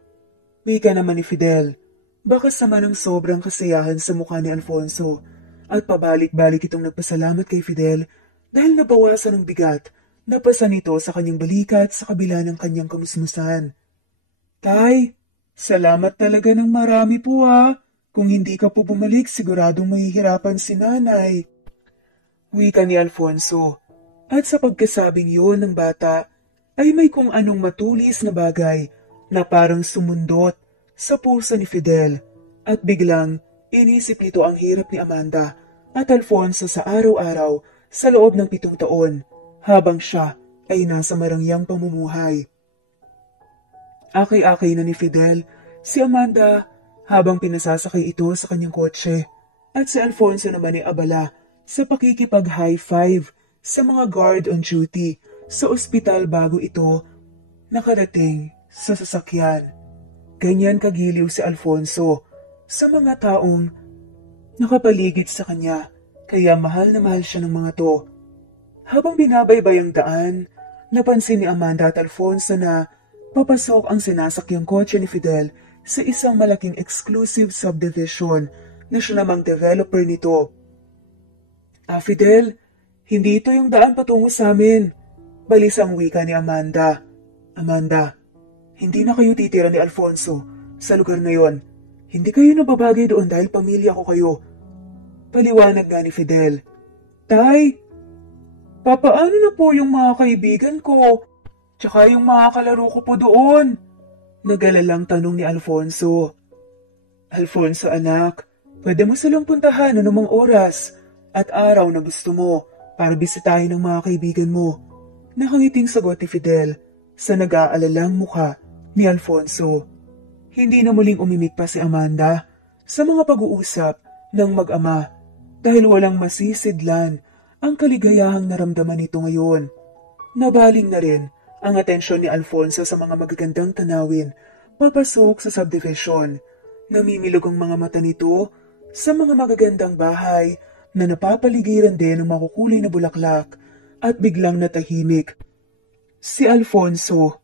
Wika naman ni Fidel, bakas naman ng sobrang kasiyahan sa mukha ni Alfonso at pabalik-balik itong nagpasalamat kay Fidel dahil nabawasan ng bigat Napasa nito sa kanyang balikat sa kabila ng kanyang kamusmusan. Tay, salamat talaga ng marami po ha. Kung hindi ka po bumalik, siguradong mahihirapan si nanay. Wika ni Alfonso. At sa pagkasabing yun ng bata, ay may kung anong matulis na bagay na parang sumundot sa puso ni Fidel. At biglang inisip nito ang hirap ni Amanda at Alfonso sa araw-araw sa loob ng 7 taon habang siya ay nasa marangyang pamumuhay. Akay-akay na ni Fidel si Amanda habang pinasasakay ito sa kanyang kotse at si Alfonso naman ay abala sa pakikipag-high five sa mga guard on duty sa ospital bago ito nakarating sa sasakyan. Ganyan kagiliw si Alfonso sa mga taong nakapaligid sa kanya, kaya mahal na mahal siya ng mga to. Habang binabaybay ang daan, napansin ni Amanda at Alfonso na papasok ang sinasakyang kotse ni Fidel sa isang malaking exclusive subdivision na siya namang developer nito. Fidel, hindi ito yung daan patungo sa amin. Balis ang wika ni Amanda. Amanda, hindi na kayo titira ni Alfonso sa lugar na yon. Hindi kayo nababagay doon dahil pamilya ko kayo. Paliwanag nga ni Fidel. Tay, papaano na po yung mga kaibigan ko? Tsaka yung mga kalaro ko po doon? Nagalalang tanong ni Alfonso. Alfonso anak, pwede mo silang puntahan anumang oras at araw na gusto mo para bisitahin ng mga kaibigan mo. Nakangiting sagot ni Fidel sa nag-aalalang mukha ni Alfonso. Hindi na muling umimik pa si Amanda sa mga pag-uusap ng mag-ama dahil walang masisidlan ang kaligayahang naramdaman nito ngayon. Nabaling na rin ang atensyon ni Alfonso sa mga magagandang tanawin papasok sa subdivision. Namimilog ang mga mata nito sa mga magagandang bahay na napapaligiran din ng makukulay na bulaklak at biglang natahimik si Alfonso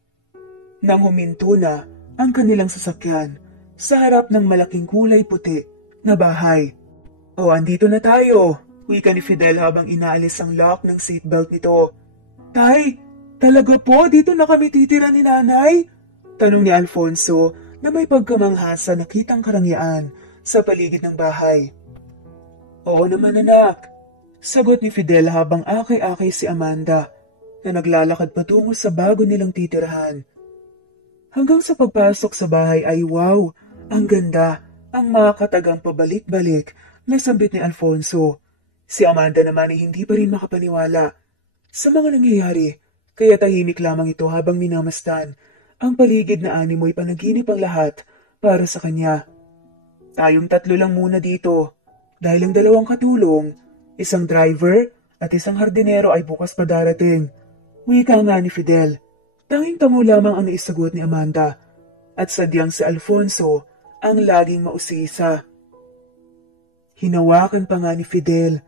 nang huminto na ang kanilang sasakyan sa harap ng malaking kulay puti na bahay. O, andito na tayo, wika ni Fidel habang inaalis ang lock ng seatbelt nito. Tay, talaga po dito na kami titira ni nanay? Tanong ni Alfonso na may pagkamangha sa nakitang karangyaan sa paligid ng bahay. Oo naman anak, sagot ni Fidel habang akay-akay si Amanda na naglalakad patungo sa bago nilang titirahan. Hanggang sa pagpasok sa bahay ay wow, ang ganda, ang makakatagang pabalik-balik na sambit ni Alfonso. Si Amanda naman ay hindi pa rin makapaniwala sa mga nangyayari, kaya tahimik lamang ito habang minamasdan ang paligid na animoy panaginip ang lahat para sa kanya. Tayong 3 lang muna dito, dahil ang 2 katulong, isang driver at isang hardinero ay bukas pa darating. Wika nga ni Fidel. Tanging-tango lamang ang naisagot ni Amanda at sadyang si Alfonso ang laging mausisa. Hinawakan pa nga ni Fidel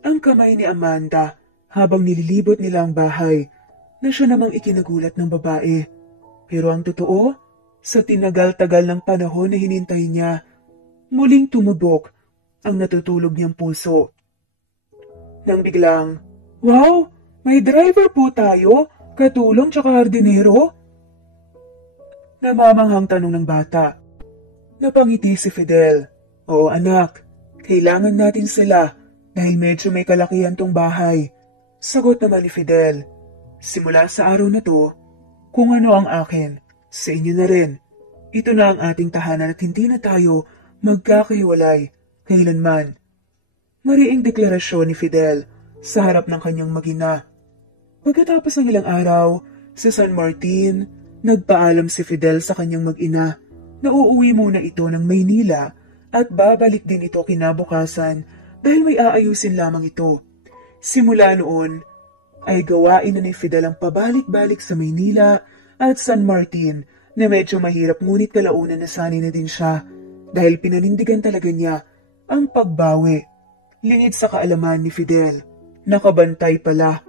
ang kamay ni Amanda habang nililibot nila ang bahay na siya namang ikinagulat ng babae. Pero ang totoo, sa tinagal-tagal ng panahon na hinintay niya, muling tumubok ang natutulog niyang puso. Nang biglang, wow, may driver po tayo? Katulong tsaka hardinero? Namamanghang tanong ng bata. Napangiti si Fidel. Oo anak, kailangan natin sila dahil medyo may kalakihan tong bahay. Sagot naman ni Fidel. Simula sa araw na to, kung ano ang akin, sa inyo na rin. Ito na ang ating tahanan at hindi na tayo magkakahiwalay kailanman. Mariing deklarasyon ni Fidel sa harap ng kanyang mag-ina. Pagkatapos ng ilang araw, sa San Martin, nagpaalam si Fidel sa kanyang mag-ina na uuwi muna ito ng Maynila at babalik din ito kinabukasan dahil may aayusin lamang ito. Simula noon, ay gawain na ni Fidel ang pabalik-balik sa Maynila at San Martin na medyo mahirap ngunit kalaunan na sanay na din siya dahil pinanindigan talaga niya ang pagbawi. Lingid sa kaalaman ni Fidel, nakabantay pala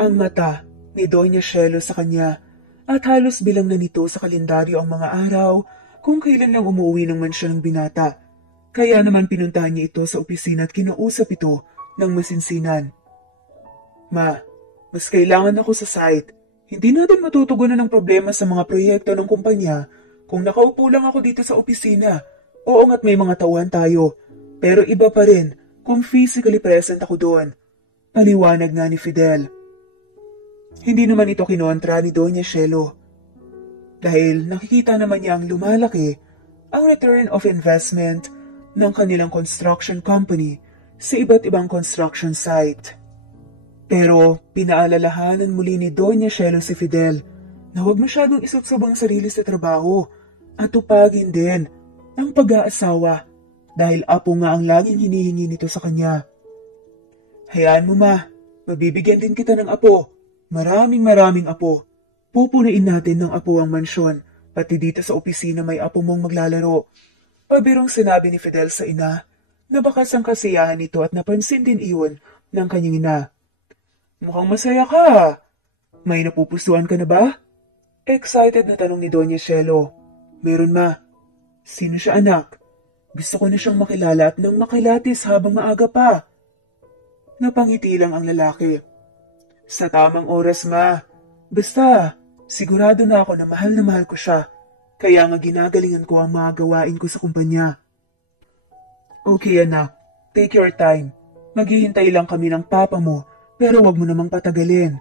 ang mata ni Doña Shelo sa kanya at halos bilang na nito sa kalendaryo ang mga araw kung kailan lang umuwi ng mansyon ng binata. Kaya naman pinuntahan niya ito sa opisina at kinausap ito ng masinsinan. Ma, Mas kailangan ako sa site. Hindi natin matutugunan ang problema sa mga proyekto ng kumpanya kung nakaupo lang ako dito sa opisina. Oo nga't may mga tauhan tayo. Pero iba pa rin kung physically present ako doon. Paliwanag nga ni Fidel. Hindi naman ito kinontra ni Doña Shelo. Dahil nakikita naman niya ang lumalaki ang return of investment ng kanilang construction company sa iba't ibang construction site. Pero pinaalalahanan muli ni Doña Shelo si Fidel na huwag masyadong isubsob ang sarili sa trabaho at tupagin din ang pag-aasawa dahil apo nga ang laging hinihingi nito sa kanya. Hayaan mo ma, mabibigyan din kita ng apo. Maraming apo. Pupunain natin ng apo ang mansyon, pati dito sa opisina may apo mong maglalaro. Pabirong sinabi ni Fidel sa ina na bakas ang kasiyahan nito at napansin din iyon ng kanyang ina. Mukhang masaya ka. May napupusuan ka na ba? Excited na tanong ni Doña Shelo. Meron ma. Sino siya anak? Gusto ko na siyang makilala at nang makilatis habang maaga pa. Napangiti lang ang lalaki. Sa tamang oras ma. Basta, sigurado na ako na mahal ko siya. Kaya nga ginagalingan ko ang mga gawain ko sa kumpanya. Okay anak, take your time. Maghihintay lang kami ng papa mo, pero wag mo namang patagalin.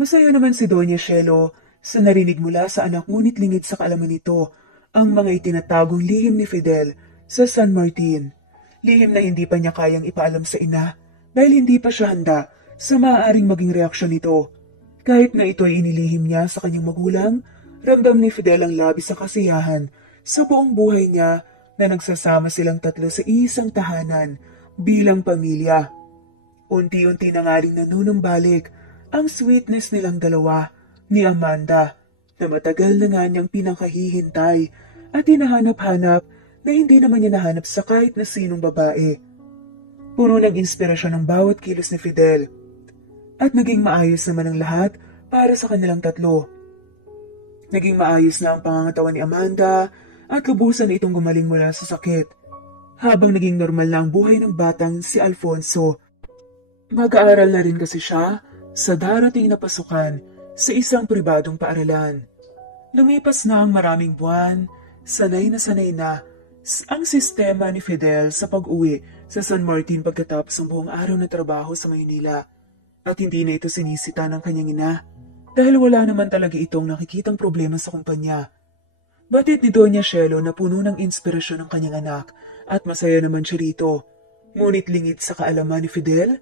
Masaya naman si Doña Shelo sa narinig mula sa anak ngunit lingid sa kaalaman nito ang mga itinatagong lihim ni Fidel sa San Martin. Lihim na hindi pa niya kayang ipaalam sa ina dahil hindi pa siya handa sa maaaring maging reaksyon nito. Kahit na ito ay inilihim niya sa kanyang magulang, ramdam ni Fidel ang labis sa kasiyahan sa buong buhay niya na nagsasama silang tatlo sa isang tahanan bilang pamilya. Unti-unti na nga rin nanunumbalik ang sweetness nilang dalawa ni Amanda na matagal na nga niyang pinakahihintay at hinahanap-hanap na hindi naman niya nahanap sa kahit na sinong babae. Puno ng inspirasyon ang bawat kilos ni Fidel at naging maayos naman ang lahat para sa kanilang tatlo. Naging maayos na ang pangangatawan ni Amanda at lubusan na itong gumaling mula sa sakit. Habang naging normal na ang buhay ng batang si Alfonso, mag-aaral na rin kasi siya sa darating na pasukan sa isang pribadong paaralan. Lumipas na ang maraming buwan, sanay na ang sistema ni Fidel sa pag-uwi sa San Martin pagkatapos ng buong araw na trabaho sa Maynila. At hindi na ito sinisita ng kanyang ina dahil wala naman talaga itong nakikitang problema sa kumpanya. Batid ni Doña Shelo na puno ng inspirasyon ng kanyang anak at masaya naman siya rito. Ngunit lingid sa kaalaman ni Fidel,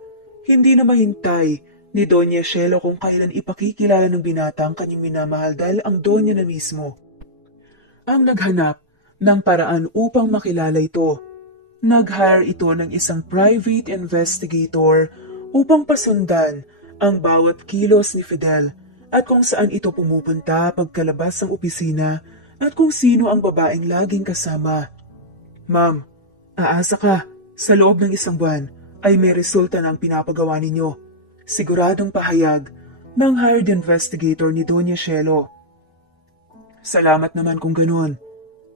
hindi na mahintay ni Doña Shelo kung kailan ipakikilala ng binata ang kanyang minamahal dahil ang Doña na mismo ang naghanap ng paraan upang makilala ito. Nag-hire ito ng isang private investigator upang pasundan ang bawat kilos ni Fidel at kung saan ito pumupunta pagkalabas ng opisina at kung sino ang babaeng laging kasama. Ma'am, aasa ka, sa loob ng isang buwan ay may resulta ng pinapagawa ninyo. Siguradong pahayag ng hired investigator ni Doña Shelo. Salamat naman kung ganun.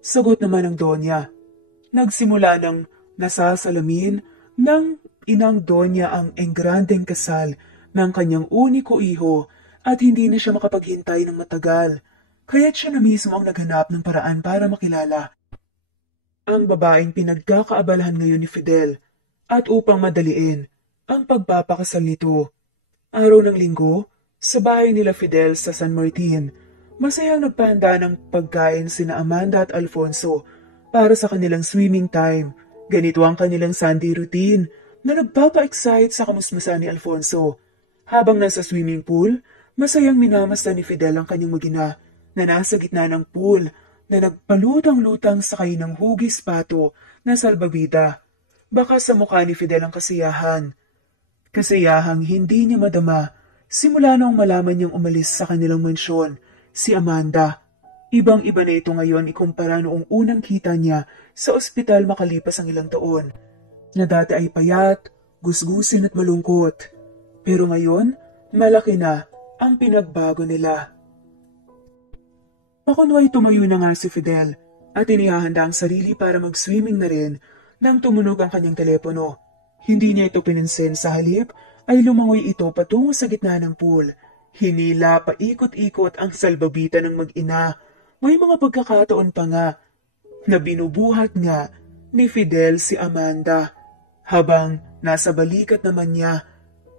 Sagot naman ng Doña. Nagsimula ng nasasalamin ng inang Doña ang engrandeng kasal ng kanyang uniko iho at hindi na siya makapaghintay ng matagal. Kaya't siya na mismo ang naghanap ng paraan para makilala ang babaeng pinagkakaabalahan ngayon ni Fidel at upang madaliin ang pagpapakasal nito. Araw ng linggo, sa bahay nila Fidel sa San Martin, masayang nagpahanda ng pagkain sina Amanda at Alfonso para sa kanilang swimming time. Ganito ang kanilang Sunday routine na nagpapa-excite sa kamusmusan ni Alfonso. Habang nasa swimming pool, masayang minamasta ni Fidel ang kanyang magina na nasa gitna ng pool na nagpalutang-lutang sa ng hugis pato na salbabida. Baka sa mukha ni Fidel ang kasiyahan. Kasiyahang hindi niya madama simula noong malaman niyang umalis sa kanilang mansyon, si Amanda. Ibang-iba na ito ngayon ikumpara noong unang kita niya sa ospital makalipas ang ilang taon, na dati ay payat, gusgusin at malungkot. Pero ngayon, malaki na ang pinagbago nila. Pakunway tumayo na nga si Fidel at inihahanda ang sarili para mag-swimming na rin nang tumunog ang kanyang telepono. Hindi niya ito pinansin, sa halip ay lumangoy ito patungo sa gitna ng pool. Hinila paikot-ikot ang salbabita ng mag-ina. May mga pagkakataon pa nga na binubuhat nga ni Fidel si Amanda, habang nasa balikat naman niya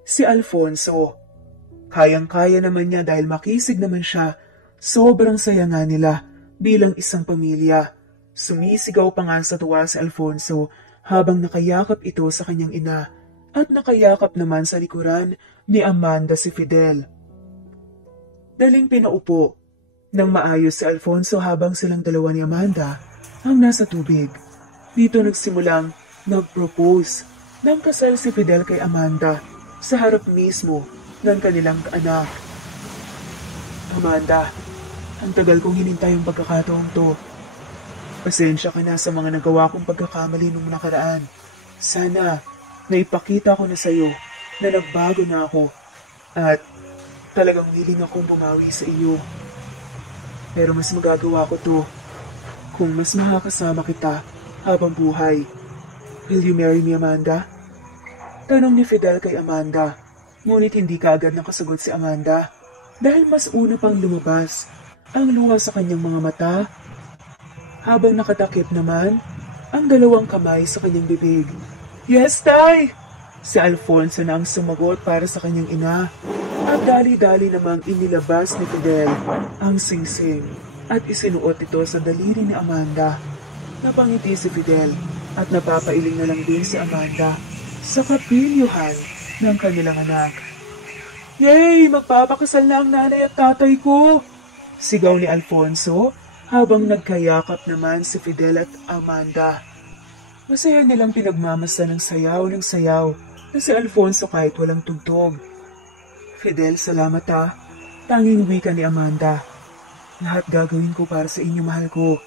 si Alfonso. Kayang-kaya naman niya dahil makisig naman siya. Sobrang saya nga nila bilang isang pamilya. Sumisigaw pa nga sa tuwa si Alfonso habang nakayakap ito sa kanyang ina at nakayakap naman sa likuran ni Amanda si Fidel. Daling pinaupo ng maayos si Alfonso habang silang dalawa ni Amanda ang nasa tubig. Dito nagsimulang nag-propose ng kasal si Fidel kay Amanda sa harap mismo ng kanilang anak. Amanda, ang tagal kong hinintay ang pagkakataong to. Pasensya ka na sa mga nagawa kong pagkakamali nung nakaraan. Sana naipakita ko na sa'yo na nagbago na ako at talagang willing akong bumawi sa iyo. Pero mas magagawa ko to kung mas makakasama kita habang buhay. Will you marry me, Amanda? Tanong ni Fidel kay Amanda. Ngunit hindi kaagad nakasagot si Amanda dahil mas una pang lumabas ang luha sa kanyang mga mata habang nakatakip naman ang dalawang kamay sa kanyang bibig. Yes, Tay! Si Alfonso na ang sumagot para sa kanyang ina at dali-dali namang inilabas ni Fidel ang singsing at isinuot ito sa daliri ni Amanda. Napangiti si Fidel at napapailing na lang din si Amanda sa kapilyuhan ng kanilang anak. Yay! Magpapakasal na ang nanay at tatay ko! Sigaw ni Alfonso habang nagkayakap naman si Fidel at Amanda. Masaya nilang pinagmamasa ng sayaw na si Alfonso kahit walang tugtog. Fidel, salamat ha. Tanging wika ni Amanda. Lahat gagawin ko para sa inyo, mahal ko.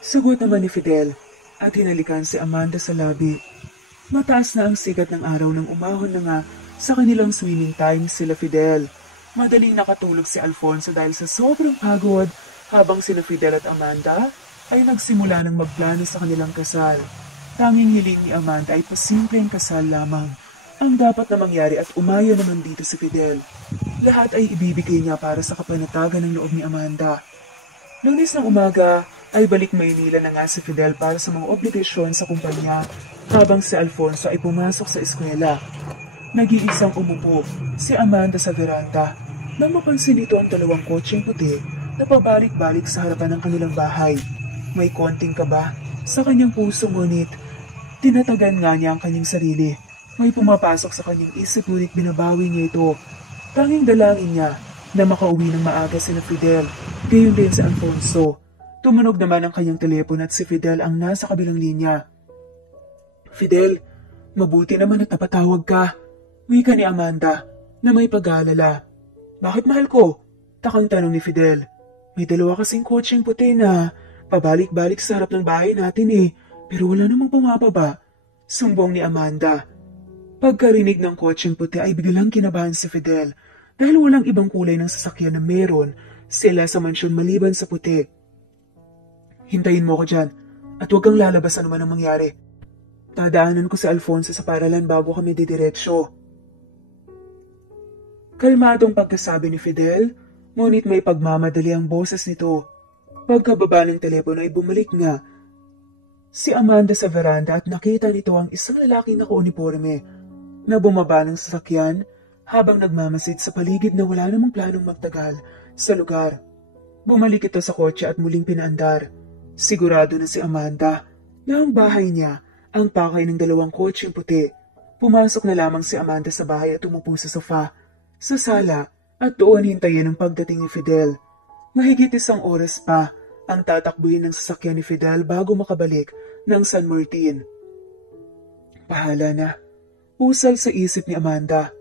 Sagot naman ni Fidel at hinalikan si Amanda sa labi. Mataas na ang sikat ng araw nang umahon na nga sa kanilang swimming time sila Fidel. Madaling nakatulog si Alfonso dahil sa sobrang pagod habang sina Fidel at Amanda ay nagsimula ng magplano sa kanilang kasal. Tanging hiling ni Amanda ay pasimpleng kasal lamang ang dapat na mangyari at umayo naman dito si Fidel. Lahat ay ibibigay niya para sa kapanatagan ng loob ni Amanda. Lunes ng umaga ay balik Maynila na nga si Fidel para sa mga obligasyon sa kumpanya habang si Alfonso ay pumasok sa eskwela. Nag-iisang umupo si Amanda sa veranda nang mapansin nito ang dalawang kotseng puti na pabalik-balik sa harapan ng kanilang bahay. May konting kaba sa kanyang puso ngunit tinatagan nga niya ang kanyang sarili. May pumapasok sa kanyang isip ngunit binabawi niya ito. Tanging dalangin niya na makauwi ng maaga sina Fidel, gayon din si Alfonso. Tumunog naman ang kanyang telepon at si Fidel ang nasa kabilang linya. Fidel, mabuti naman at napatawag ka. Wika ni Amanda na may pag-aalala. Bakit mahal ko? Takang tanong ni Fidel. May dalawa kasing kotseng puti na pabalik-balik sa harap ng bahay natin pero wala namang pumapaba. Sumbong ni Amanda. Pagkarinig ng kotseng puti ay biglang kinabahan si Fidel dahil walang ibang kulay ng sasakyan na meron sila sa mansyon maliban sa puti. Hintayin mo ko dyan at huwag kang lalabas anuman ang mangyari. Dadaanan ko si Alfonso sa paralan bago kami didiretsyo. Kalmadong pagkasabi ni Fidel, ngunit may pagmamadali ang boses nito. Pagkababa ng telepono ay bumalik nga si Amanda sa veranda at nakita nito ang isang lalaking naka-uniforme na bumaba ng sasakyan habang nagmamasid sa paligid na wala namang planong magtagal sa lugar. Bumalik ito sa kotse at muling pinaandar. Sigurado na si Amanda na ang bahay niya ang pakay ng dalawang kotseng puti. Pumasok na lamang si Amanda sa bahay at umupo sa sofa, sa sala at doon hintayin ang pagdating ni Fidel. Mahigit 1 oras pa ang tatakbuhin ng sasakyan ni Fidel bago makabalik ng San Martin. Bahala na, usal sa isip ni Amanda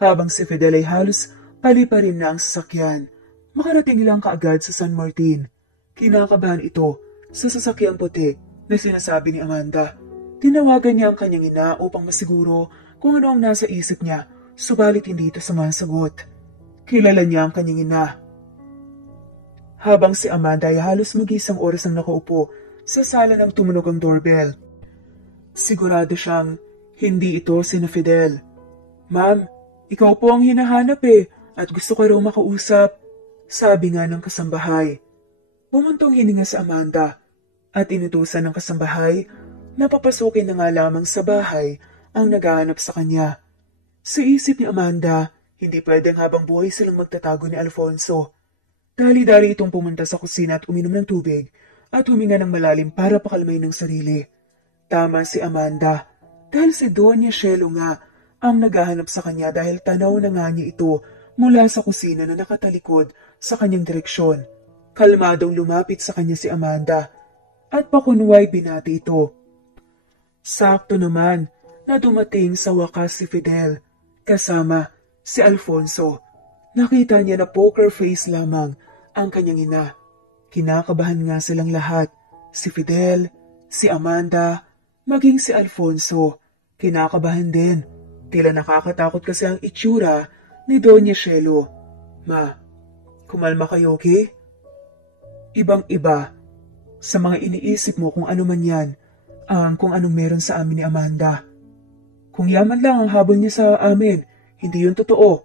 habang si Fidel ay halos paliparin na ang sasakyan. Makarating lang kaagad sa San Martin. Kinakabahan ito sa sasakyang puti na sinasabi ni Amanda. Tinawagan niya ang kanyang ina upang masiguro kung ano ang nasa isip niya, subalit hindi ito sumasagot. Kilala niya ang kanyang ina. Habang si Amanda ay halos mag-1 oras ang nakaupo sa sala nang tumunog ang doorbell. Sigurado siyang hindi ito sina Fidel. Ma'am, Ikaw po ang hinahanap at gusto ka raw makausap, sabi nga ng kasambahay. Bumuntong hininga si Amanda at inutusan ng kasambahay na papasukin na nga lamang sa bahay ang naghahanap sa kanya. Sa isip ni Amanda, hindi pwedeng habang buhay silang magtatago ni Alfonso. Dali-dali itong pumunta sa kusina at uminom ng tubig at huminga ng malalim para pakalmay ng sarili. Tama si Amanda dahil si Doña Shelo nga ang naghahanap sa kanya dahil tanaw na nga niya ito mula sa kusina na nakatalikod sa kanyang direksyon. Kalmadong lumapit sa kanya si Amanda at pakunway binati ito. Sakto naman na dumating sa wakas si Fidel kasama si Alfonso. Nakita niya na poker face lamang ang kanyang ina. Kinakabahan nga silang lahat, si Fidel, si Amanda, maging si Alfonso. Kinakabahan din. Tila nakakatakot kasi ang itsura ni Doña Shelo. Ma, kumalma kayo, okay? Ibang-iba sa mga iniisip mo kung ano man yan, kung anong meron sa amin ni Amanda. Kung yaman lang ang habol niya sa amin, hindi yun totoo.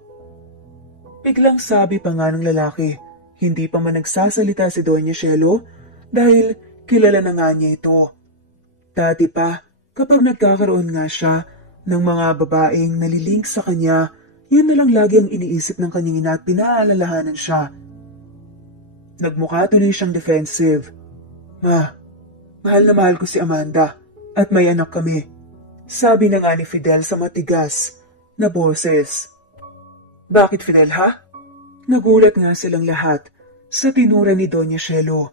Biglang sabi pa nga ng lalaki, hindi pa man nagsasalita si Doña Shelo dahil kilala na nga niya ito. Dati pa, kapag nagkakaroon nga siya ng mga babaeng nalilink sa kanya, yun na lang lagi ang iniisip ng kanyang ina at pinaalalahanan siya. Nagmukha tuloy siyang defensive. Ma, mahal na mahal ko si Amanda at may anak kami. Sabi na nga ni Fidel sa matigas na boses. Bakit Fidel ha? Nagulat nga silang lahat sa tinura ni Doña Shelo.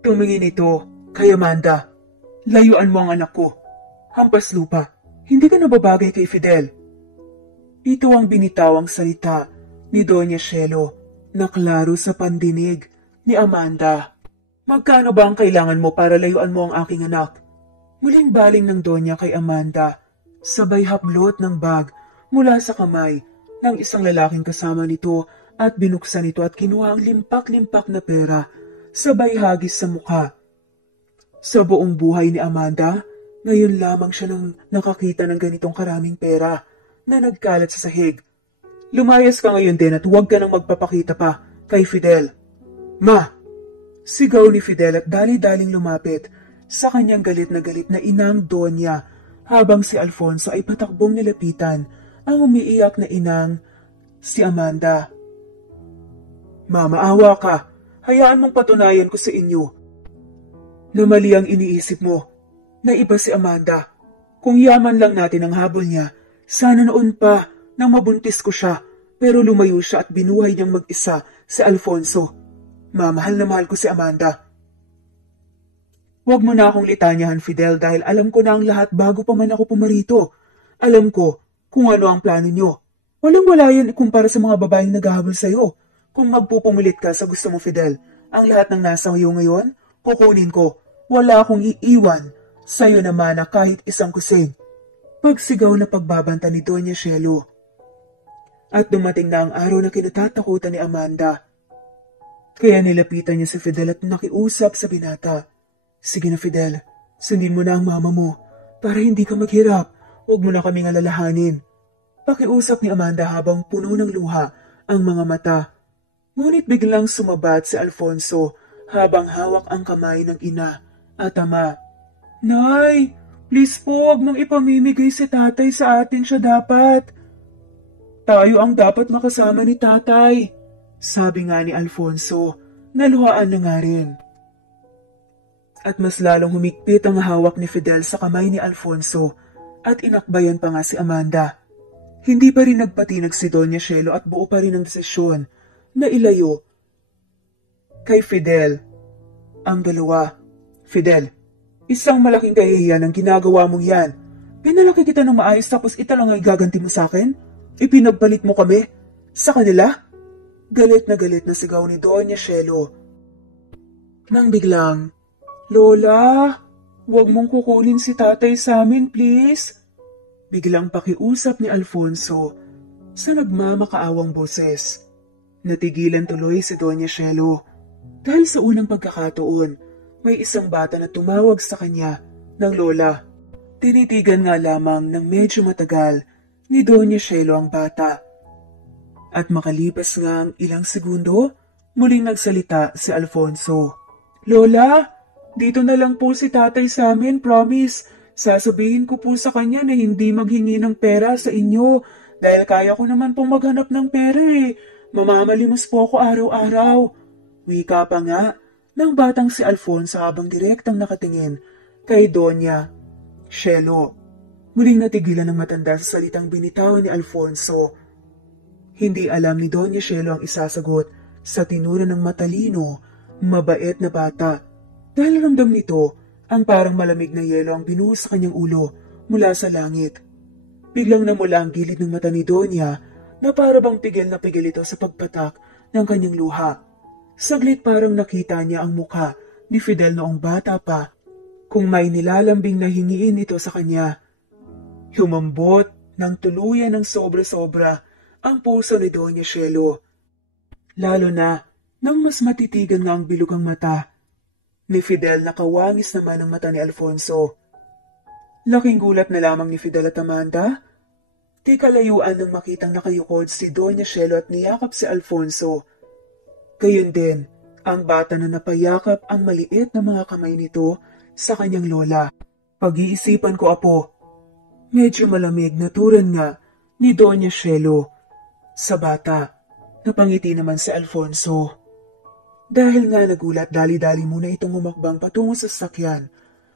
Tumingin ito kay Amanda. Layuan mo ang anak ko. Hampas lupa, hindi ka nababagay kay Fidel. Ito ang binitawang salita ni Doña Shelo na klaro sa pandinig ni Amanda. Magkano ba ang kailangan mo para layuan mo ang aking anak? Muling baling ng Donya kay Amanda, sabay haplot ng bag mula sa kamay ng isang lalaking kasama nito at binuksan ito at kinuha ang limpak-limpak na pera, sabay hagis sa mukha. Sa buong buhay ni Amanda, ngayon lamang siya nang nakakita ng ganitong karaming pera na nagkalat sa sahig. Lumayas ka ngayon din at huwag ka nang magpapakita pa kay Fidel. Ma! Sigaw ni Fidel at dali-daling lumapit sa kanyang galit na inang Donya habang si Alfonso ay patakbong nilapitan ang umiiyak na inang si Amanda. Mama, awa ka. Hayaan mong patunayan ko sa inyo na mali ang iniisip mo. Na iba si Amanda. Kung yaman lang natin ang habol niya, sana noon pa nang mabuntis ko siya pero lumayo siya at binuhay niyang mag-isa si Alfonso. Mahal na mahal ko si Amanda. Huwag mo na akong litanyahan, Fidel, dahil alam ko na ang lahat bago pa man ako pumarito. Alam ko kung ano ang plano niyo. Walang-wala yan kumpara sa mga babaeng naghahabol sa'yo. Kung magpupumilit ka sa gusto mo, Fidel, ang lahat ng nasa iyo ngayon, kukunin ko. Wala akong iiwan sa'yo naman na kahit isang kusing. Pagsigaw na pagbabanta ni Doña Shelo. At dumating na ang araw na kinatatakutan ni Amanda. Kaya nilapitan niya si Fidel at nakiusap sa binata. Sige na Fidel, sundin mo na ang mama mo para hindi ka maghirap. Huwag mo na kaming alalahanin. Pakiusap ni Amanda habang puno ng luha ang mga mata. Ngunit biglang sumabat si Alfonso habang hawak ang kamay ng ina at ama. Nay, please po, huwag mong ipamimigay si tatay sa atin siya dapat. Tayo ang dapat makasama ni tatay. Sabi nga ni Alfonso, naluhaan na nga rin. At mas lalong humigpit ang hawak ni Fidel sa kamay ni Alfonso at inakbayan pa nga si Amanda. Hindi pa rin nagpatinag si Doña Shelo at buo pa rin ang desisyon na ilayo kay Fidel ang dalawa. Fidel, isang malaking kahihiyan ang ginagawa mong yan. Pinalaki kita ng maayos tapos ito lang ay gaganti mo sa akin? Ipinagpalit mo kami sa kanila? Galit na sigaw ni Doña Shelo. Nang biglang, Lola, huwag mong kukunin si tatay sa amin, please. Biglang pakiusap ni Alfonso sa nagmamakaawang boses. Natigilan tuloy si Doña Shelo dahil sa unang pagkakataon, may isang bata na tumawag sa kanya ng Lola. Tinitigan nga lamang ng medyo matagal ni Doña Shelo ang bata At makalipas nga ang ilang segundo, muling nagsalita si Alfonso. Lola, dito na lang po si tatay sa amin, promise. Sasabihin ko po sa kanya na hindi maghingi ng pera sa inyo dahil kaya ko naman pong maghanap ng pera eh. Mamamalimos po ako araw-araw. Wika pa nga ng batang si Alfonso habang direktang nakatingin kay Doña Shelo. Muling natigilan ng matanda sa salitang binitawan ni Alfonso. Hindi alam ni Doña Shelo ang isasagot sa tinura ng matalino, mabait na bata. Dahil ramdam nito ang parang malamig na yelo ang binuhos sa kanyang ulo mula sa langit. Biglang namula ang gilid ng mata ni Doña na para bang pigil na pigil ito sa pagpatak ng kanyang luha. Saglit parang nakita niya ang mukha ni Fidel noong bata pa, kung may nilalambing na hingiin ito sa kanya. Lumambot ng tuluyan ng sobra-sobra ang puso ni Doña Shelo. Lalo na nang mas matitigan nga ang bilugang mata ni Fidel na kawangis naman ang mata ni Alfonso. Laking gulat na lamang ni Fidel at Amanda. Di kalayuan nang makitang nakayukod si Doña Shelo at niyakap si Alfonso. Gayon din, ang bata na napayakap ang maliit na mga kamay nito sa kanyang lola. Pag-iisipan ko, apo, medyo malamig na turan nga ni Doña Shelo sa bata. Napangiti naman si Alfonso. Dahil nga nagulat, dali-dali muna itong umakbang patungo sa sasakyan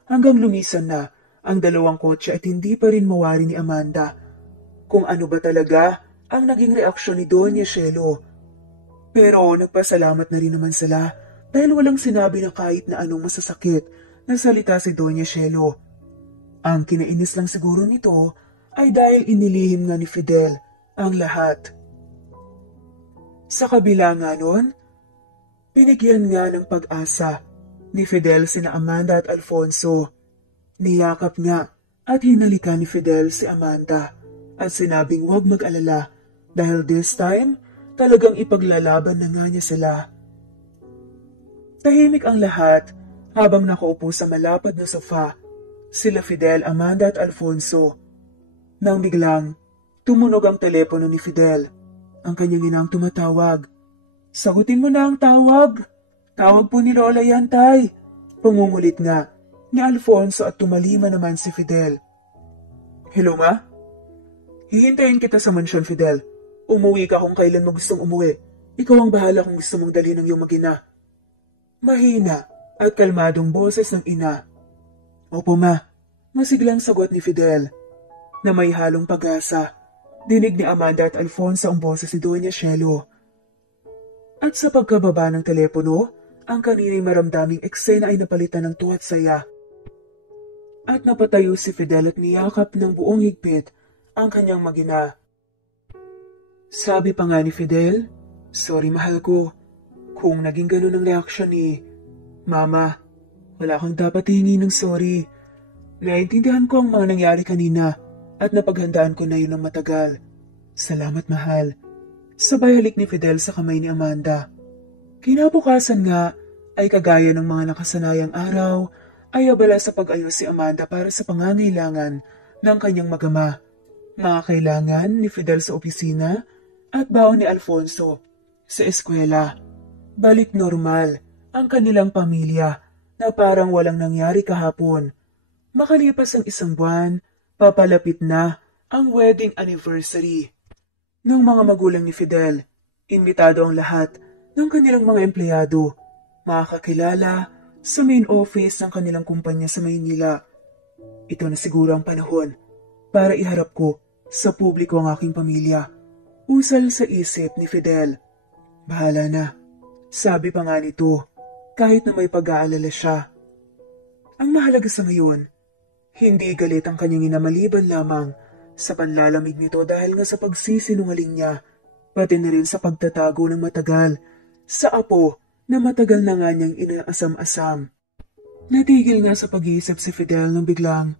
hanggang lumisan na ang dalawang kotse at hindi pa rin mawari ni Amanda kung ano ba talaga ang naging reaksyon ni Doña Shelo. Pero nagpasalamat na rin naman sila dahil walang sinabi na kahit na anong masasakit na salita si Doña Shelo. Ang kinainis lang siguro nito ay dahil inilihim nga ni Fidel ang lahat. Sa kabila nga nun, binigyan nga ng pag-asa ni Fidel sina Amanda at Alfonso. Niyakap nga at hinalikan ni Fidel si Amanda at sinabing huwag mag-alala dahil this time talagang ipaglalaban na nga niya sila. Tahimik ang lahat habang nakaupo sa malapad na sofa, sila Fidel, Amanda at Alfonso. Nang biglang tumunog ang telepono ni Fidel. Ang kanyang inang tumatawag. Sagutin mo na ang tawag. Tawag po ni Lola yan, tay. Pangungulit nga ni Alfonso at tumalima naman si Fidel. Hello, ma? Hihintayin kita sa mansyon, Fidel. Umuwi ka kung kailan mo gustong umuwi. Ikaw ang bahala kung gusto mong dalhin ng iyong mag-ina. Mahina at kalmadong boses ng ina. Opo, ma. Masiglang sagot ni Fidel na may halong pag-asa. Dinig ni Amanda at Alfonso ang boses ni Doña Shelo. At sa pagkababa ng telepono, ang kanina'y maramdaming eksena ay napalitan ng tuwa at saya. At napatayo si Fidel at niyakap ng buong higpit ang kanyang mag-ina. Sabi pa nga ni Fidel, sorry mahal ko, kung naging ganun ang reaksyon ni Mama, wala kang dapat hihingi ng sorry. Naintindihan ko ang mga nangyari kanina at napaghandaan ko na yun ng matagal. Salamat mahal. Sabay halik ni Fidel sa kamay ni Amanda. Kinabukasan nga ay kagaya ng mga nakasanayang araw ay abala sa pag-ayos si Amanda para sa pangangailangan ng kanyang magama. Mga kailangan ni Fidel sa opisina at baon ni Alfonso sa eskwela. Balik normal ang kanilang pamilya na parang walang nangyari kahapon. Makalipas ang isang buwan, papalapit na ang wedding anniversary ng mga magulang ni Fidel. Imbitado ang lahat ng kanilang mga empleyado, mga kakilala sa main office ng kanilang kumpanya sa Maynila. Ito na siguro ang panahon para iharap ko sa publiko ang aking pamilya. Usal sa isip ni Fidel. Bahala na. Sabi pa nga nito, kahit na may pag-aalala siya. Ang mahalaga sa ngayon, hindi galit ang kanyang ina maliban lamang sa panlalamig nito dahil nga sa pagsisinungaling niya, pati na rin sa pagtatago ng matagal sa apo na matagal na nga niyang inaasam-asam. Natigil nga sa pag-iisip si Fidel nang biglang,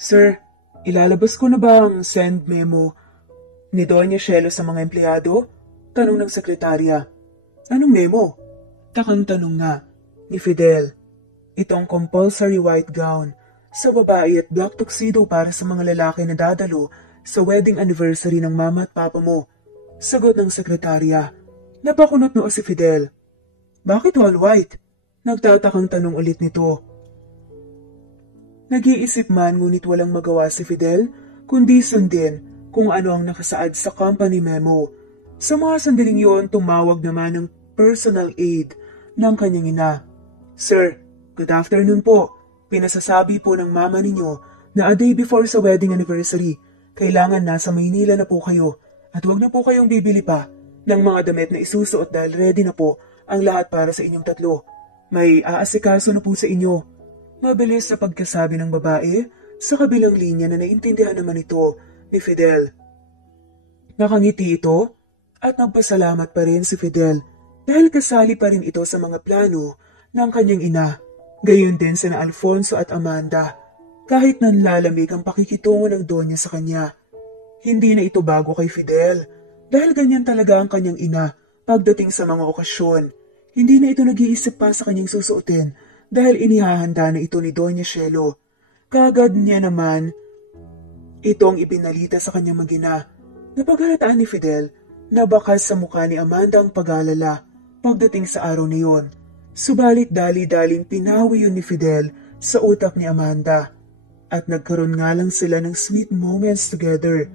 Sir, ilalabas ko na ba ang send memo ni Doña Shelo sa mga empleyado? Tanong ng sekretarya. Anong memo? Takang tanong nga ni Fidel. Itong compulsory white gown sa babae at black tuxedo para sa mga lalaki na dadalo sa wedding anniversary ng mama at papa mo. Sagot ng sekretarya. Napakunot noo si Fidel. Bakit all white? Nagtatakang tanong ulit nito. Nag-iisip man ngunit walang magawa si Fidel kundi sundin kung ano ang nakasaad sa company memo. Sa mga sandaling yon, tumawag naman ng personal aide ng kanyang ina. Sir, good afternoon po. Pinasasabi po ng mama ninyo na a day before sa wedding anniversary, kailangan nasa Maynila na po kayo at huwag na po kayong bibili pa ng mga damit na isusuot dahil ready na po ang lahat para sa inyong tatlo. May aasikaso na po sa inyo. Mabilis sa pagkasabi ng babae sa kabilang linya na naintindihan naman ito ni Fidel. Nakangiti ito at nagpasalamat pa rin si Fidel dahil kasali pa rin ito sa mga plano ng kanyang ina. Gayon din sina Alfonso at Amanda kahit nanlalamig ang pakikitungo ng Donya sa kanya. Hindi na ito bago kay Fidel dahil ganyan talaga ang kanyang ina pagdating sa mga okasyon. Hindi na ito nag-iisip pa sa kanyang susuotin dahil inihahanda na ito ni Doña Shelo. Kaagad niya naman itong ibinalita sa kanyang mag-ina. Napaghalataan ni Fidel na bakas sa mukha ni Amanda ang pag-aalala pagdating sa araw na yon. Subalit dali-daling pinawi yun ni Fidel sa utak ni Amanda at nagkaroon nga lang sila ng sweet moments together.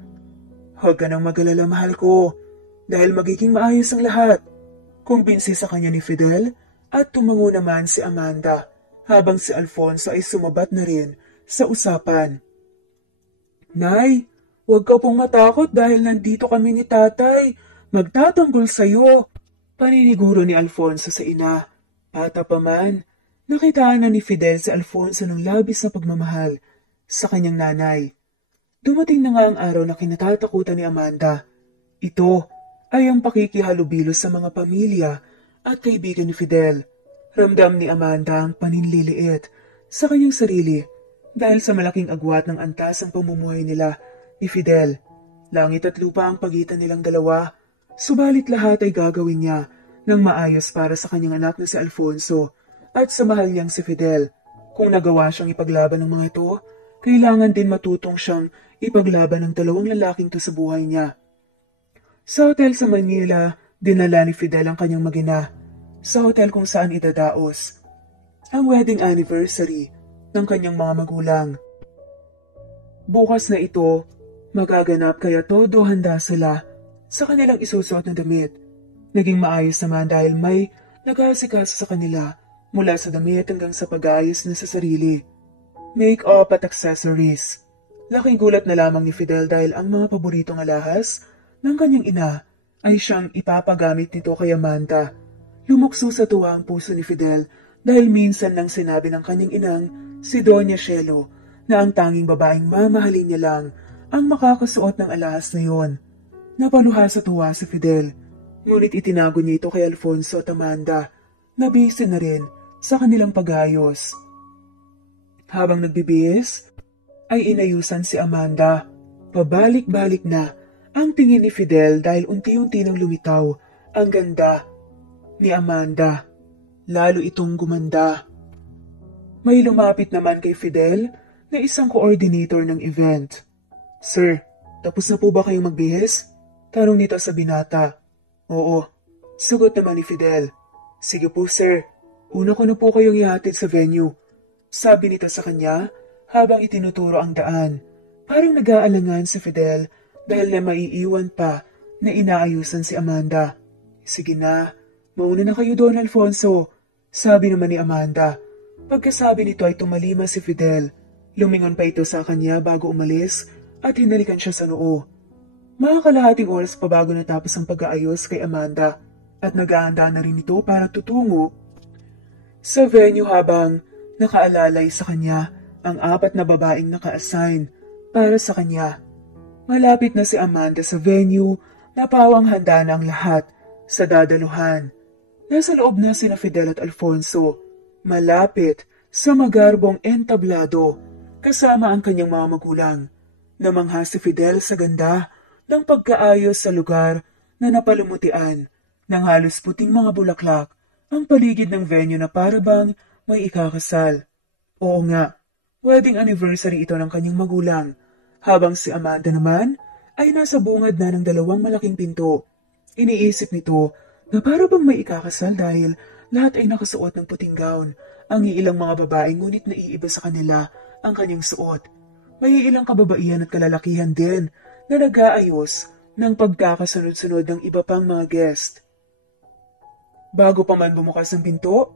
Huwag ka nang mag-alala, mahal ko, dahil magiging maayos ang lahat. Kumbinsi sa kanya ni Fidel at tumango naman si Amanda habang si Alfonso ay sumabat na rin sa usapan. Nay, huwag ka pong matakot dahil nandito kami ni tatay. Magtatanggol sa'yo. Paniniguro ni Alfonso sa ina. Bata pa man, nakitaan na ni Fidel si Alfonso ng labis na pagmamahal sa kanyang nanay. Dumating na nga ang araw na kinatatakutan ni Amanda. Ito ay ang pakikihalubilo sa mga pamilya at kaibigan ni Fidel. Ramdam ni Amanda ang paninliliit sa kanyang sarili dahil sa malaking agwat ng antas ang pamumuhay nila ni Fidel. Langit at lupa ang pagitan nilang dalawa, subalit lahat ay gagawin niya ng maayos para sa kanyang anak na si Alfonso at sa mahal niyang si Fidel. Kung nagawa siyang ipaglaban ng mga ito, kailangan din matutong siyang ipaglaban ng dalawang lalaking to sa buhay niya. Sa hotel sa Manila, dinala ni Fidel ang kanyang mag-ina. Sa hotel kung saan idadaos ang wedding anniversary ng kanyang mga magulang. Bukas na ito, magaganap kaya todo handa sila sa kanilang isusuot na damit. Naging maayos naman dahil may nag-aasikaso sa kanila mula sa damit hanggang sa pag-ayos na sa sarili. Make-up at accessories. Laking gulat na lamang ni Fidel dahil ang mga paboritong alahas ng kanyang ina ay siyang ipapagamit nito kay Amanda. Lumukso sa tuwa ang puso ni Fidel dahil minsan nang sinabi ng kanyang inang si Doña Shelo na ang tanging babaeng mamahalin niya lang ang makakasuot ng alahas na yon. Napaluha sa tuwa si Fidel. Ngunit itinago niya ito kay Alfonso at Amanda na busy na rin sa kanilang pag-ayos. Habang nagbibihis, ay inayusan si Amanda. Pabalik-balik na ang tingin ni Fidel dahil unti-unti nang lumitaw ang ganda ni Amanda. Lalo itong gumanda. May lumapit naman kay Fidel na isang coordinator ng event. Sir, tapos na po ba kayong magbihis? Tanong nito sa binata. Oo, sagot naman ni Fidel. Sige po sir, una ko na po kayong ihatid sa venue. Sabi nito sa kanya habang itinuturo ang daan. Parang nag-aalangan si Fidel dahil na maiiwan pa na inaayusan si Amanda. Sige na, mauna na kayo doon Alfonso, sabi naman ni Amanda. Pagkasabi nito ay tumalima si Fidel. Lumingon pa ito sa kanya bago umalis at hinalikan siya sa noo. Mga kalahating oras pa bago natapos ang pag-aayos kay Amanda at nag-aanda na rin ito para tutungo sa venue habang nakaalalay sa kanya ang 4 na babaeng naka-assign para sa kanya. Malapit na si Amanda sa venue, napawang handa na ang lahat sa dadaluhan. Nasa loob na sina Fidel at Alfonso, malapit sa magarbong entablado kasama ang kanyang mga magulang. Namangha si Fidel sa ganda ng pagkaayos sa lugar na napalumutian ng halos puting mga bulaklak ang paligid ng venue na parabang may ikakasal. Oo nga, wedding anniversary ito ng kanyang magulang, habang si Amanda naman ay nasa bungad na ng 2 malaking pinto Iniisip nito na para bang may ikakasal dahil lahat ay nakasuot ng puting gown. Ang iilang mga babae ngunit naiiba sa kanila ang kanyang suot. May ilang kababaihan at kalalakihan din na nag-aayos ng pagkakasunod-sunod ng iba pang mga guest. Bago pa man bumukas ang pinto,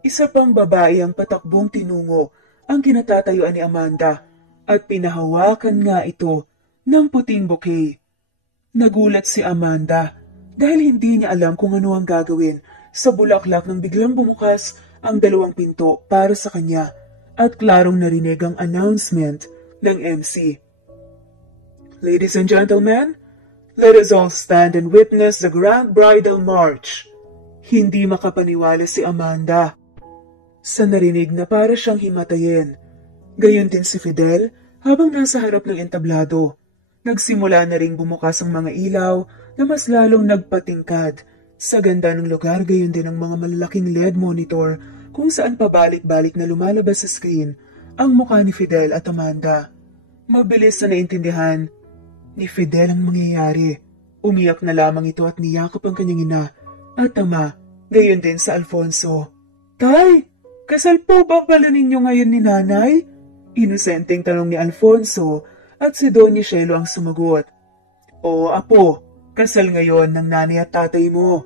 isa pang babae ang patakbong tinungo ang kinatatayuan ni Amanda at pinahawakan nga ito ng puting bouquet. Nagulat si Amanda dahil hindi niya alam kung ano ang gagawin sa bulaklak nang biglang bumukas ang dalawang pinto para sa kanya at klarong narinig ang announcement ng MC. Ladies and gentlemen, let us all stand and witness the Grand Bridal March. Hindi makapaniwala si Amanda sa narinig na para siyang himatayin. Gayon din si Fidel habang nasa harap ng entablado. Nagsimula na ring bumukas ang mga ilaw na mas lalong nagpatingkad sa ganda ng lugar, gayon din ang mga malalaking LED monitor kung saan pabalik-balik na lumalabas sa screen ang mukha ni Fidel at Amanda. Mabilis na naintindihan ni Fidel ang mangyayari. Umiyak na lamang ito at niyakap ang kanyang ina at ama, gayon din sa Alfonso. Tay, kasal po ba pala ninyo ngayon ni nanay? Inosenteng tanong ni Alfonso at si Doña Shelo ang sumagot. Oo, apo, kasal ngayon ng nanay at tatay mo.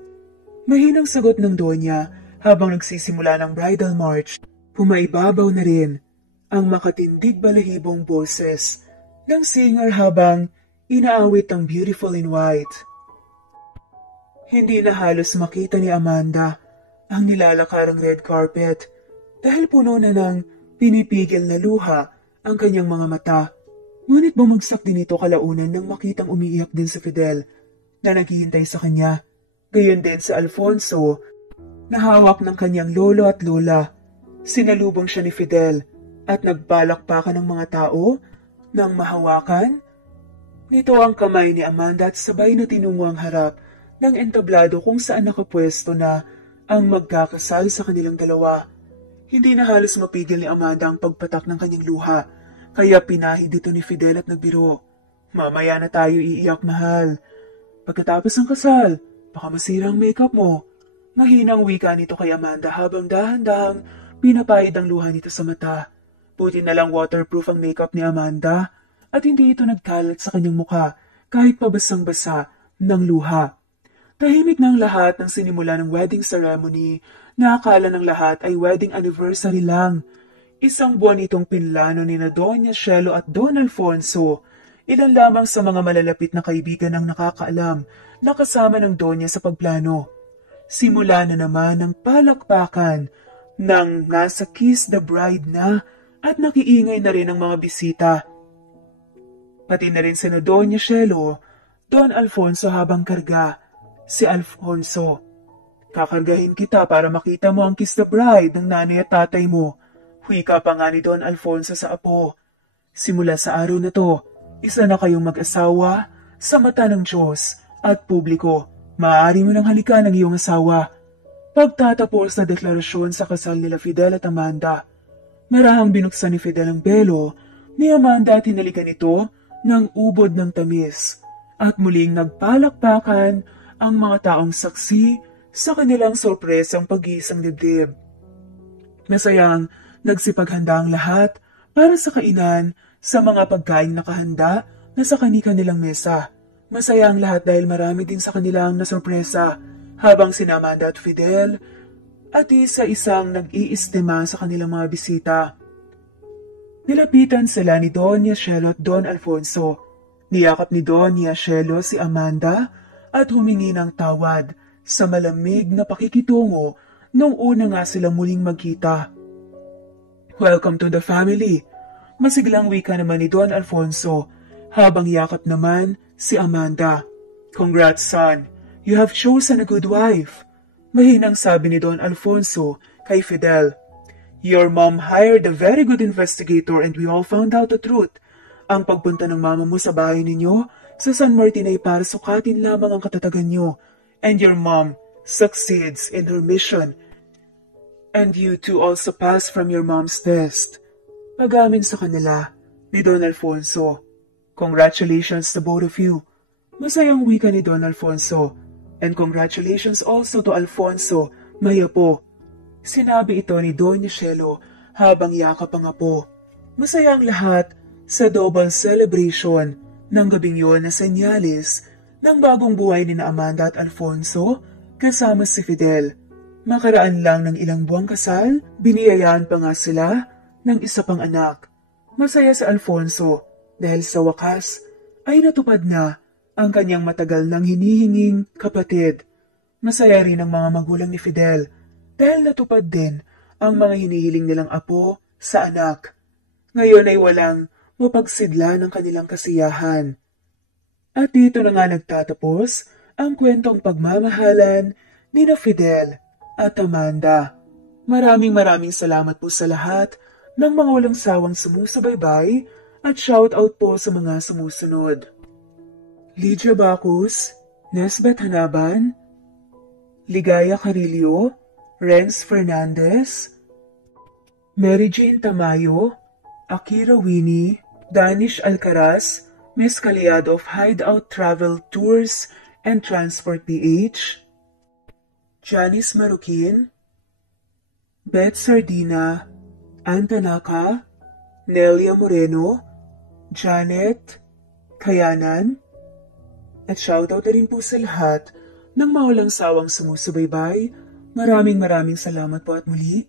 Mahinang sagot ng Doña habang nagsisimula ng bridal march. Pumaibabaw na rin ang makatindig balahibong boses ng singer habang inaawit ang Beautiful in White. Hindi na halos makita ni Amanda ang nilalakarang red carpet dahil puno na ng pinipigil na luha ang kanyang mga mata. Ngunit bumagsak din ito kalaunan nang makitang umiiyak din si Fidel na naghihintay sa kanya. Gayon din si Alfonso na hawak ng kanyang lolo at lola. Sinalubong siya ni Fidel at nagbalakpakan ng mga tao nang mahawakan nito ang kamay ni Amanda at sabay na tinungo ang harap ng entablado kung saan nakapwesto na ang magkakasal sa kanilang dalawa. Hindi na halos mapigil ni Amanda ang pagpatak ng kanyang luha, kaya pinahid dito ni Fidel at nagbiro. Mamaya na tayo iiyak, mahal. Pagkatapos ng kasal, baka masira ang makeup mo. Mahinang wika nito kay Amanda habang dahan-dahang pinapahid ang luha nito sa mata. Buti na lang waterproof ang makeup ni Amanda at hindi ito nagkalat sa kanyang mukha kahit pabasang-basa ng luha. Tahimik ng lahat ng sinimula ng wedding ceremony na akala ng lahat ay wedding anniversary lang. Isang buwan itong pinlano ni na Doña Shelo at Don Alfonso. Ilan lamang sa mga malalapit na kaibigan ang nakakaalam na kasama ng Doña sa pagplano. Simula na naman ang palakpakan nang nasa Kiss the Bride na at nakiingay na rin ang mga bisita. Pati na rin sina Doña Shelo, Don Alfonso habang karga. Si Alfonso, kakargahin kita para makita mo ang Kiss the Bride ng nanay at tatay mo. Wika pa nga ni Don Alfonso sa apo. Simula sa araw na to, isa na kayong mag-asawa sa mata ng Diyos at publiko. Maaari mo nang halikan ang iyong asawa. Pagtatapos na deklarasyon sa kasal nila Fidel at Amanda, marahang binuksan ni Fidel ang belo ni Amanda at hinalikan ito ng ubod ng tamis at muling nagpalakpakan ang mga taong saksi sa kanilang sorpresang pag-iisang dibdib. Masayang nagsipaghanda ang lahat para sa kainan sa mga pagkaing nakahanda na sa kani-kanilang mesa. Masaya ang lahat dahil marami din sa kanilang nasorpresa habang sina Amanda at Fidel at isa-isang nag-iistima sa kanilang mga bisita. Nilapitan sila ni Doña Shelo at Don Alfonso. Niyakap ni Doña Shelo si Amanda at humingi ng tawad sa malamig na pakikitungo nung una nga silang muling magkita. Welcome to the family, masiglang wika naman ni Don Alfonso habang yakap naman si Amanda. Congrats son, you have chosen a good wife. Mahinang sabi ni Don Alfonso kay Fidel. Your mom hired a very good investigator and we all found out the truth. Ang pagpunta ng mama mo sa bahay ninyo sa San Martin ay para sukatin lamang ang katatagan nyo. And your mom succeeds in her mission. And you two also pass from your mom's test. Pag-amin sa kanila ni Don Alfonso. Congratulations to both of you. Masayang wika ni Don Alfonso. And congratulations also to Alfonso, may apo. Sinabi ito ni Doña Shelo habang yakap ang apo. Masaya ang lahat sa double celebration ng gabing yun na senyalis ng bagong buhay ni na Amanda at Alfonso kasama si Fidel. Makaraan lang ng ilang buwang kasal, biniyayaan pa nga sila ng isa pang anak. Masaya si Alfonso dahil sa wakas ay natupad na ang kanyang matagal nang hinihinging kapatid. Masaya rin ang mga magulang ni Fidel dahil natupad din ang mga hinihiling nilang apo sa anak. Ngayon ay walang mapagsidla ng kanilang kasiyahan. At dito na nga nagtatapos ang kwentong pagmamahalan ni na Fidel at Amanda. Maraming salamat po sa lahat ng mga walang sawang sumusubaybay at shoutout po sa mga sumusunod. Lydia Bacus, Nesbeth Hanaban, Ligaya Carillo, Renz Fernandez, Mary Jane Tamayo, Akira Winnie, Danish Alcaraz, Miss Caliado of Hideout Travel Tours and Transport PH, Janice Marukin, Beth Sardina, Ann Tanaka, Nelia Moreno, Janet, Kayanan, at shoutout na rin po sa lahat ng mawalang sawang sumusubaybay. Maraming salamat po at muli.